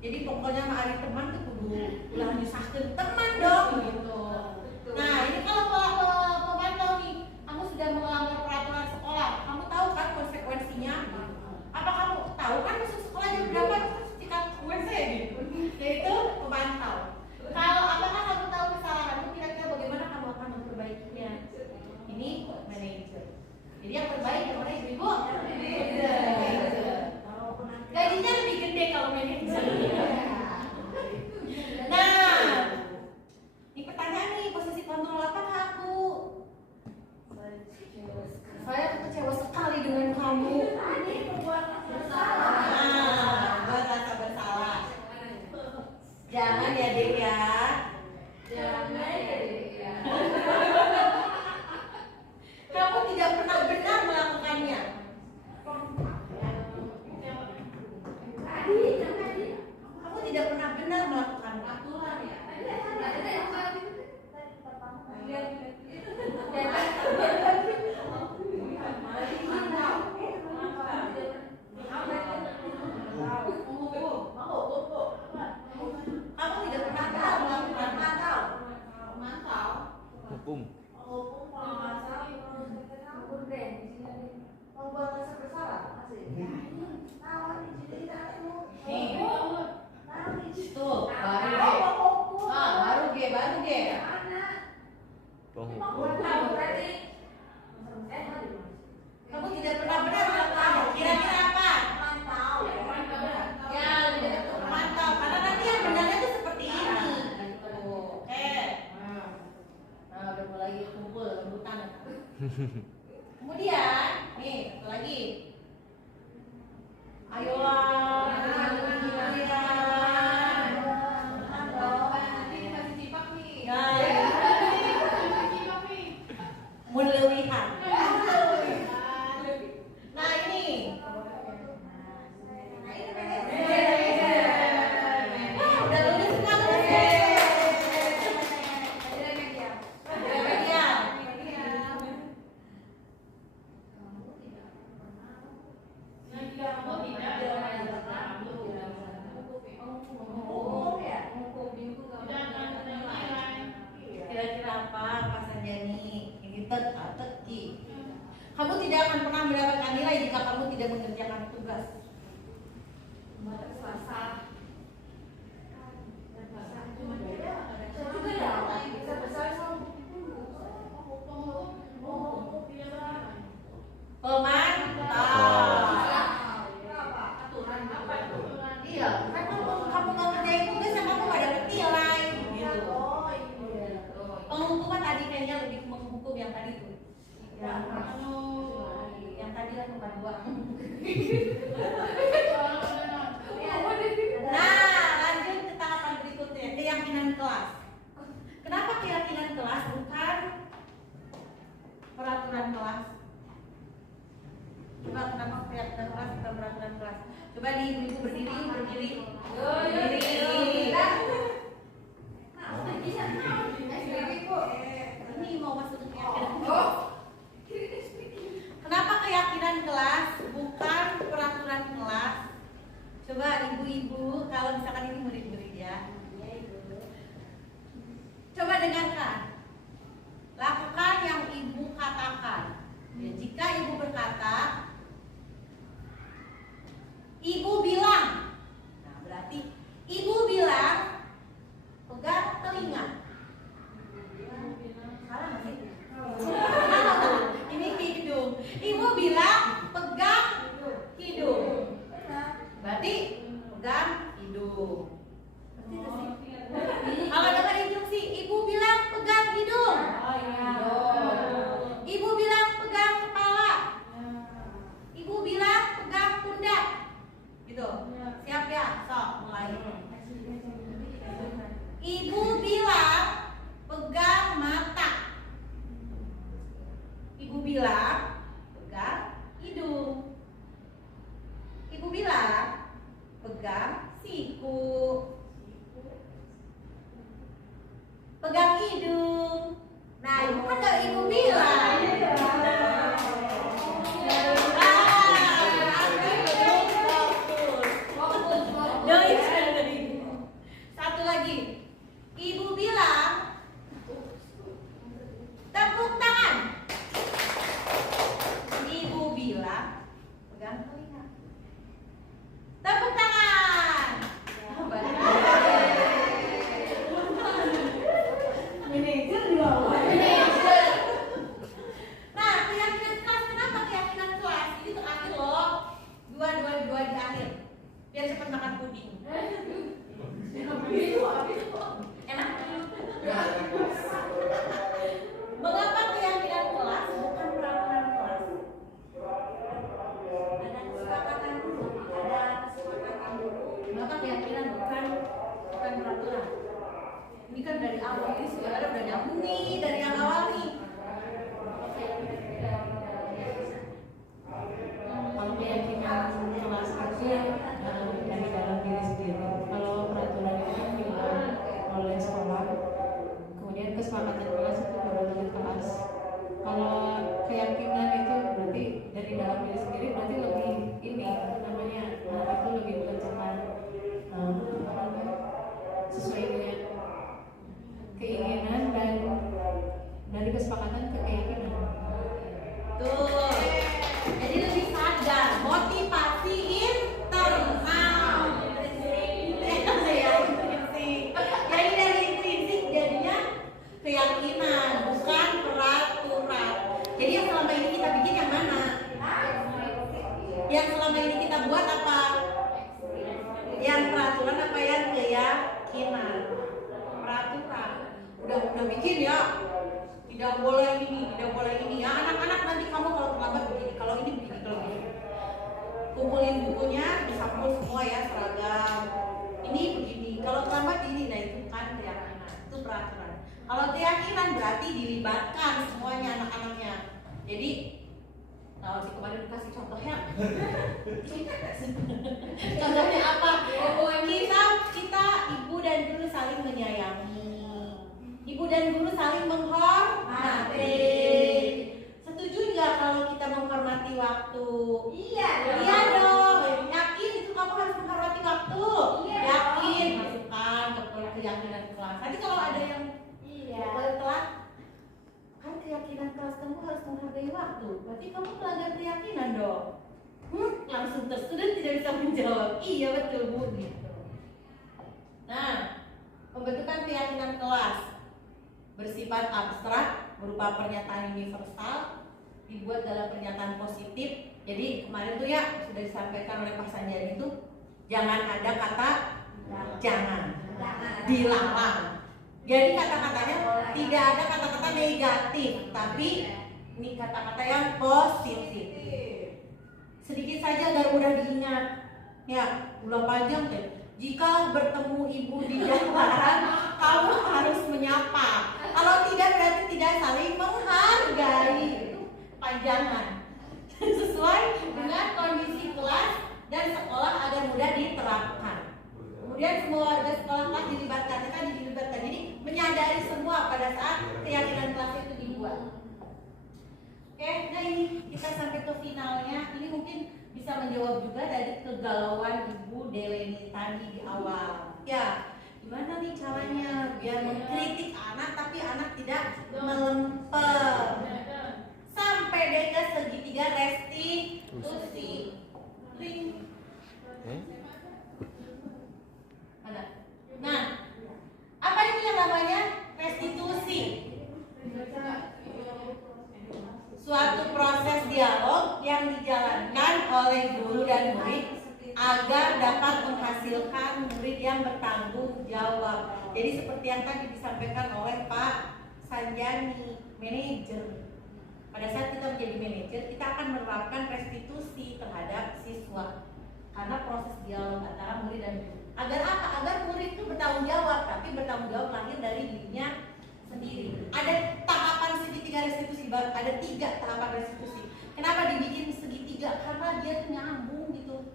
jadi pokoknya sama Ari teman tuh kudu ulah nyusahkeun teman dong gitu. Nah ini kalau pemantau nih, kamu sudah melanggar peraturan sekolah, kamu tahu kan konsekuensinya? Apa kamu tahu kan masuk sekolah jam berapa terus jika WC gitu? Yaitu pemantau. Kalau apakah kamu tahu kesalahanmu, kira-kira bagaimana kamu akan memperbaikinya? Ini manajer. Jadi yang terbaik yang mana ibu-ibu? Gajinya lebih gede kalau manajer. Nah, ini pertanyaan nih, posisi kontrol apa aku? Saya kecewa sekali dengan kamu. Nah, buat rasa bersalah. Jangan ya Dek ya. Kamu tidak pernah benar melakukannya. Kamu tidak pernah benar melakukannya. Kamu tidak pernah benar melakukan mantau. Hukum. Membuat rasa bersalah masih. Nih, tuh baru G. Kamu tidak pernah benar melakukannya. Kira-kira apa? Ya, mantau. Karena nanti yang benarnya tuh seperti ini. Oke. Nah, udah mulai kumpul rebutan. Kemudian, nih, satu lagi. Ayolah, kalian. akan pernah mendapatkan nilai jika kamu tidak mengerjakan tugas. Iya, kan kamu nggak ngerjain tugas ya kamu nggak dapet nilai gitu. Penghukuman tadi kayaknya lebih menghukum yang tadi tuh. Yang tadi lah bukan dua. Nah, lanjut ke tahapan berikutnya, keyakinan kelas. Kenapa keyakinan kelas bukan peraturan kelas? Coba kenapa keyakinan kelas bukan peraturan kelas? Coba nih ibu berdiri. Ini mau masuk ke keyakinan kelas. Kenapa keyakinan kelas bukan peraturan kelas? Coba ibu-ibu, kalau misalkan ini murid-murid ya. Coba dengarkan. Lakukan yang ibu katakan. Ya, jika ibu berkata, ibu bilang. Nah, berarti ibu bilang pegang telinga. Salah nggak sih? Ini hidung. Ibu bilang pegang hidung. Berarti pegang hidung. Berarti itu sih. Kalau dengar instruksi, ibu bilang pegang hidung. Ibu bilang pegang kepala. Ibu bilang pegang pundak. Gitu. Siap ya? Sok, mulai. Ibu bilang pegang mata. Ibu bilang pegang hidung. Ibu bilang pegang siku. Pegang hidung. Nah, itu kan gak ibu bilang. Satu lagi. Ibu bilang tepuk tangan. Ibu bilang pegang telinga. Tepuk tangan. Manajer di bawah. Nah, keyakinan kelas, kenapa keyakinan kelas? Ini terakhir loh. Dua di akhir. Biar cepat makan puding. Enak? Mengapa keyakinan kelas bukan peraturan kelas? Ada kesepakatan dulu. Mengapa keyakinan bukan peraturan? Ini kan dari awal, ini sebenarnya udah nyambung nih dari yang awal nih. Kalau keyakinan kelas itu dari dalam diri sendiri. Kalau peraturan itu kan dibuat oleh sekolah, kemudian kesepakatan kelas itu baru lanjut kelas. Kalau keyakinan itu berarti dari dalam diri sendiri, berarti lebih ini apa namanya, itu lebih tercemar sesuai dengan keinginan dan dari kesepakatan ke keyakinan. Tuh. Jadi lebih sadar, motivasi internal. Jadi dari intrinsik jadinya keyakinan, bukan peraturan. Jadi yang selama ini kita bikin yang mana? Yang selama ini kita buat apa? Yang peraturan apa yang keyakinan? Peraturan. Udah bikin ya. Tidak boleh ini ya. Anak-anak nanti kamu kalau terlambat begini, kalau ini begini, kalau begini. Kumpulin bukunya, disampul semua ya seragam. Ini begini, kalau terlambat ini, nah itu bukan keyakinan, itu peraturan. Kalau keyakinan berarti dilibatkan semuanya anak-anaknya. Jadi kalau si kemarin kasih contohnya, contohnya apa? Kita ibu dan guru saling menyayangi. Ibu dan guru saling menghormati. Setuju nggak kalau kita menghormati waktu? Iya dong. Yakin itu kamu harus menghormati waktu? Yakin. Masukkan ke keyakinan kelas. Nanti kalau ada yang boleh telat, kan keyakinan kelas kamu harus menghargai waktu. tuh, berarti kamu pelanggar keyakinan dong. Langsung tersudut tidak bisa menjawab. Iya betul Bu gitu. Nah, pembentukan keyakinan kelas bersifat abstrak berupa pernyataan universal dibuat dalam pernyataan positif. Jadi kemarin tuh ya sudah disampaikan oleh Pak Sanjani itu jangan ada kata jangan, dilarang. Jadi kata-katanya tidak ada kata-kata negatif, tapi ini kata-kata yang positif. Sedikit saja agar mudah diingat. Ya, ulah panjang deh. Jika bertemu ibu di jalan, kamu harus menyapa. Kalau tidak berarti tidak saling menghargai. Itu panjangan. Sesuai dengan kondisi kelas dan sekolah agar mudah diterapkan. Kemudian semua warga sekolah kelas dilibatkan. Jadi menyadari semua pada saat keyakinan kelas itu dibuat. Oke, nah ini kita sampai ke finalnya. Ini mungkin bisa menjawab juga dari kegalauan Ibu Deleni tadi di awal. Ya, gimana nih caranya biar mengkritik anak tapi anak tidak melempem. Sampai deh ke segitiga restitusi. Ring. Mana? Nah, apa ini yang namanya restitusi? Suatu proses dialog yang dijalankan oleh guru dan murid agar dapat menghasilkan murid yang bertanggung jawab. Jadi seperti yang tadi disampaikan oleh Pak Sanjani, manajer. Pada saat kita menjadi manajer, kita akan menerapkan restitusi terhadap siswa karena proses dialog antara murid dan guru. Agar apa? Agar murid itu bertanggung jawab, tapi bertanggung jawab lahir dari dirinya sendiri. Ada tahapan segitiga restitusi, ada 3 tahapan restitusi. Kenapa dibikin segitiga? Karena dia tuh nyambung gitu.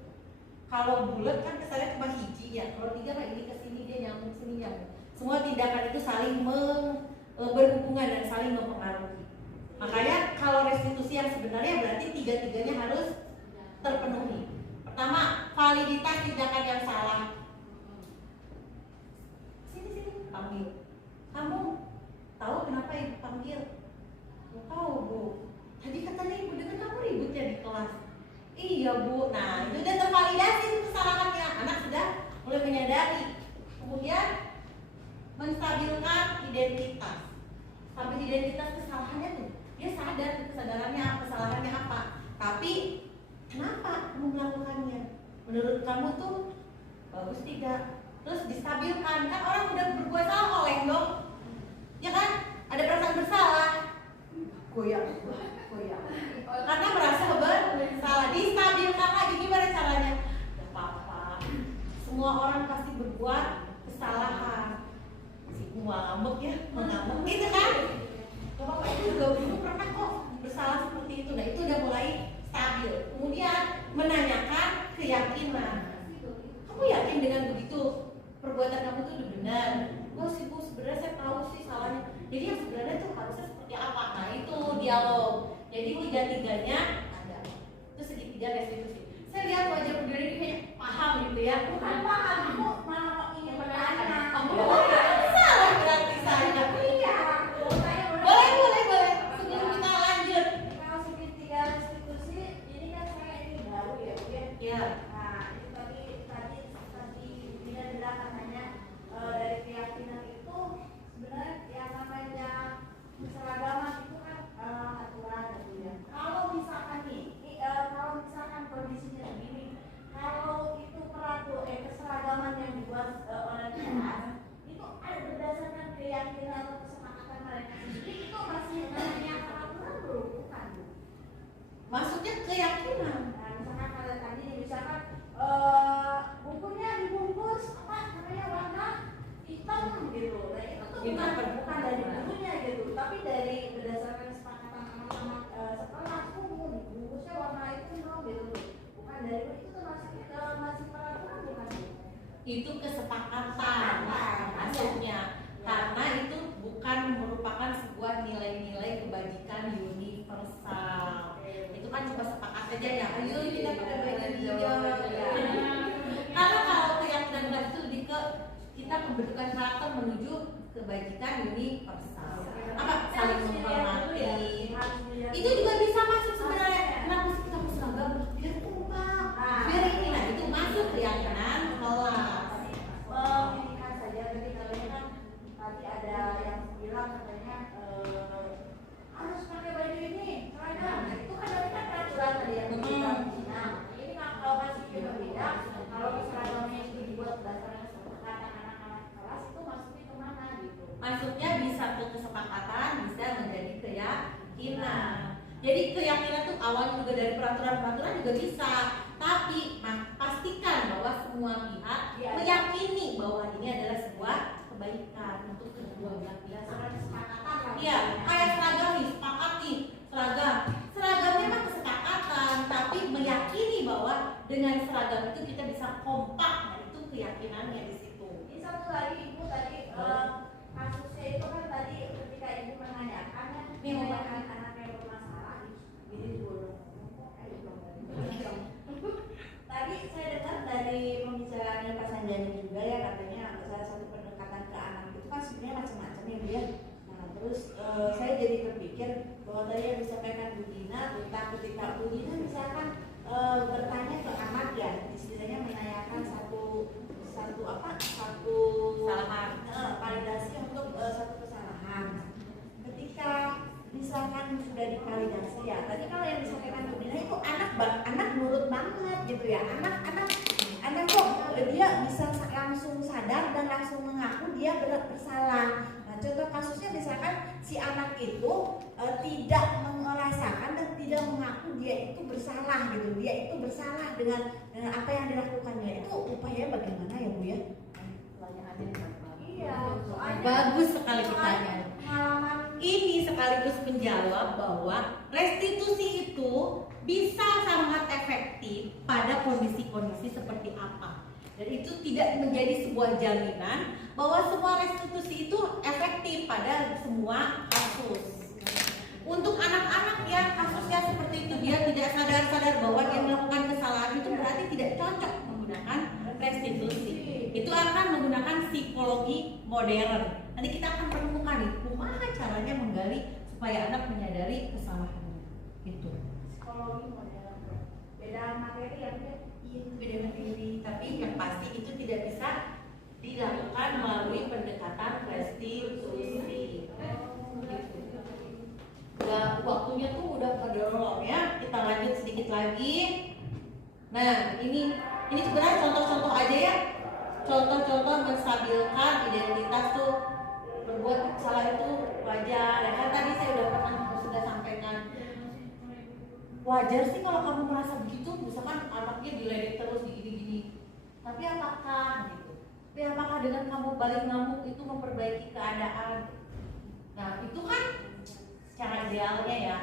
Kalau bulat kan kesannya cuma hiji ya. Kalau 3 mah ini ke sini dia nyambung, sini nyambung. Semua tindakan itu saling berhubungan dan saling mempengaruhi. Makanya kalau restitusi yang sebenarnya berarti 3-tiganya harus terpenuhi. Pertama, validitas tindakan yang salah. Sini, panggil. Kamu tahu kenapa ibu panggil? Nggak tahu Bu. Tadi katanya ibu dengar kamu ributnya di kelas. Iya Bu. Nah itu udah tervalidasi itu kesalahannya. Anak sudah mulai menyadari. Kemudian menstabilkan identitas. Sampai identitas kesalahannya tuh dia sadar kesadarannya kesalahannya apa. Tapi kenapa kamu melakukannya? Menurut kamu tuh bagus tidak? Terus distabilkan, kan orang udah berbuat salah oleng dong. Ya kan? Ada perasaan bersalah. Goyang. Karena merasa bersalah. Distabilkan lagi, gimana caranya? Gak apa-apa. Semua orang pasti berbuat kesalahan. Si ngambek ya, mengamuk gitu kan? Bapak itu juga dulu pernah kok bersalah seperti itu. Nah itu udah mulai stabil. Kemudian menanyakan keyakinan. Kamu yakin dengan begitu? Perbuatan kamu tuh udah benar. Oh sih Bu, sebenarnya saya tahu sih salahnya. Jadi yang sebenarnya tuh harusnya seperti apa? Nah itu dialog. Jadi 3-tiganya ada. Itu segitiga restitusi. Saya lihat wajah Bu Diri kayak paham gitu ya. Bukan paham, aku malah ingin bertanya. Kamu salah berarti saya. Iya. Boleh. Sebelum kita lanjut. Kalau segitiga restitusi, ini kan saya ini baru ya Bu ya. Ya. Bila katanya dari keyakinan itu sebenarnya yang namanya keseragaman itu kan aturan gitu ya. Kalau misalkan kalau misalkan kondisinya begini, kalau itu keseragaman yang dibuat oleh kelas itu ada berdasarkan keyakinan atau kesepakatan mereka sendiri, itu masih namanya aturan belum? Bukan. Maksudnya keyakinan. Nah, misalkan pada tadi misalkan bukunya dibungkus warna hitam gitu. Nah itu tuh bukan dari bukunya gitu, tapi dari berdasarkan kesepakatan anak-anak sekolah mau dibungkusnya warna itu dong gitu. Bukan dari itu tuh masih peraturan bukan? Itu kesepakatan maksudnya. Karena itu bukan merupakan sebuah nilai-nilai kebajikan universal. Itu kan cuma sepakat aja ya. Ayo kita pakai baju hijau. Karena kalau keyakinan kelas itu lebih ke kita pembentukan karakter menuju kebajikan universal. Apa? Saling menghormati. Itu juga bisa aturan juga bisa. Tapi pastikan bahwa semua pihak meyakini bahwa ini adalah sebuah kebaikan untuk kedua belah pihak. Iya, kayak seragam nih, sepakat nih seragam. Seragam memang kesepakatan, tapi meyakini bahwa dengan seragam itu kita bisa kompak. Nah, itu keyakinannya di situ. Ini satu lagi Ibu tadi kasusnya itu kan tadi ketika Ibu menanyakan anak yang bermasalah ini dulu. Tadi saya dengar dari pembicaraan Pak Sanjani juga ya, katanya salah satu pendekatan ke anak itu kan sebenarnya macam-macam ya Bu ya. Nah terus saya jadi terpikir bahwa tadi yang disampaikan Bu Dina tentang ketika Bu Dina misalkan bertanya ke anak ya, istilahnya menanyakan satu Kesalahan. validasi untuk satu kesalahan. Ketika misalkan sudah divalidasi ya, tadi kalau yang disampaikan Bu Dina itu anak nurut banget gitu ya, anak kok dia bisa langsung sadar dan langsung mengaku dia bersalah. Nah contoh kasusnya misalkan si anak itu tidak merasakan dan tidak mengaku dia itu bersalah gitu, dia itu bersalah dengan apa yang dilakukannya. Itu upaya bagaimana ya Bu ya? Iya, Bagus sekali ditanya. pengalaman Ini sekaligus menjawab bahwa restitusi itu bisa sangat efektif pada kondisi-kondisi seperti apa. Dan itu tidak menjadi sebuah jaminan bahwa semua restitusi itu efektif pada semua kasus. Untuk anak-anak yang kasusnya seperti itu, dia tidak sadar-sadar bahwa dia melakukan kesalahan, itu berarti tidak cocok menggunakan restitusi. Itu akan menggunakan psikologi modern. Nanti kita akan menemukan nih, gimana caranya menggali supaya anak menyadari kesalahannya. Itu. psikologi modern, beda materi ya Bu ya? Iya, beda materi. Tapi yang pasti itu tidak bisa dilakukan melalui pendekatan restitusi. Gitu. Udah waktunya tuh udah pada ya. Kita lanjut sedikit lagi. Nah, ini sebenarnya contoh-contoh aja ya. Contoh-contoh menstabilkan identitas tuh, berbuat salah itu wajar. Ya kan tadi saya sudah sampaikan. Wajar sih kalau kamu merasa begitu, misalkan anaknya diledek terus gini-gini. Tapi apakah gitu? Tapi apakah dengan kamu balik ngamuk itu memperbaiki keadaan? Nah, itu kan secara idealnya ya.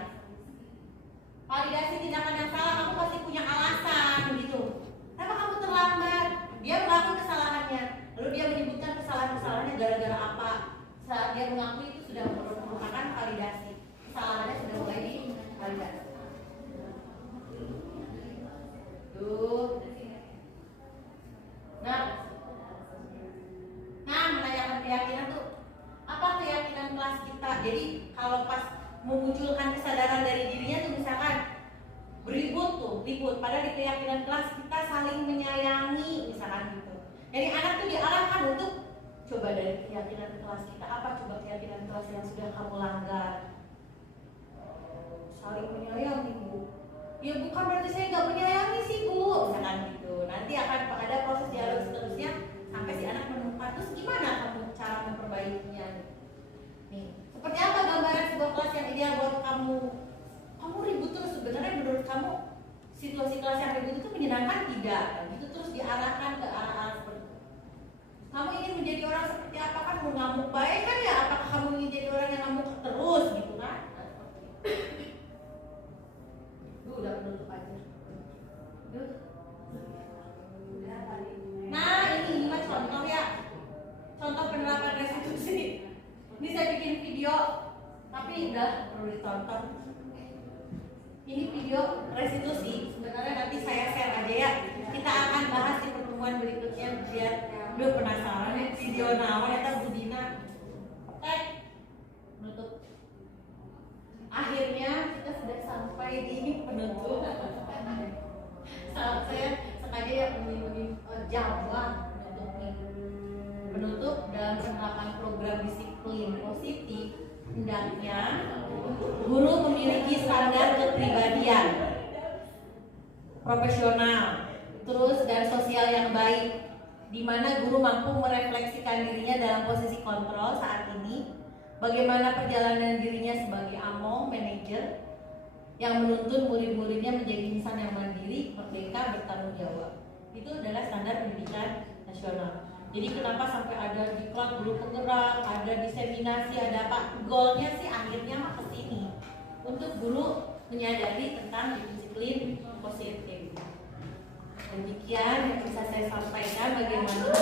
Validasi tindakan yang salah, kamu pasti punya alasan gitu. Kenapa kamu terlambat? Dia mengaku kesalahannya, lalu dia menyebutkan kesalahan-kesalahannya gara-gara apa. Saat dia mengakui itu sudah merupakan validasi. Kesalahannya sudah mulai divalidasi. Tuh. Nah, menanyakan keyakinan tuh, apa keyakinan kelas kita? Jadi kalau pas memunculkan kesadaran dari dirinya tuh misalkan ribut, padahal di keyakinan kelas kita saling menyayangi misalkan gitu. Jadi anak tuh diarahkan untuk coba dari keyakinan kelas kita, apa coba keyakinan kelas yang sudah kamu langgar? Saling menyayangi Bu. Ya bukan berarti saya nggak menyayangi sih Bu, misalkan gitu. Nanti akan ada proses dialog seterusnya sampai si anak menemukan terus gimana kamu cara memperbaikinya. Nih, seperti apa gambaran sebuah kelas yang ideal buat kamu? Kamu ribut terus, sebenarnya menurut kamu situasi kelas yang ribut itu menyenangkan tidak? Gitu terus diarahkan ke arah-arah seperti itu. Kamu ingin menjadi orang seperti apa kan? Mau ngamuk baik kan ya? Apakah kamu ingin jadi orang yang ngamuk terus gitu kan? Udah menutup aja. Nah ini cuma contoh ya, contoh penerapan restitusi. Ini saya bikin video, tapi udah perlu ditonton. Ini video restitusi. Sebenarnya nanti saya share aja ya. Kita akan bahas di pertemuan berikutnya biar udah penasaran ya video nawan ya Bu Dina. Menutup. Akhirnya kita sudah sampai di penutup. Saya sengaja ya Jawa penutup dalam penerapan program disiplin positif. Hendaknya guru memiliki standar kepribadian profesional, terus dan sosial yang baik, di mana guru mampu merefleksikan dirinya dalam posisi kontrol saat ini, bagaimana perjalanan dirinya sebagai among manajer, yang menuntun murid-muridnya menjadi insan yang mandiri, merdeka, bertanggung jawab. Itu adalah standar pendidikan nasional. Jadi kenapa sampai ada diklat guru penggerak, ada diseminasi, ada apa? Goalnya sih akhirnya mah ke sini untuk guru menyadari tentang disiplin positif. Demikian yang bisa saya sampaikan bagaimana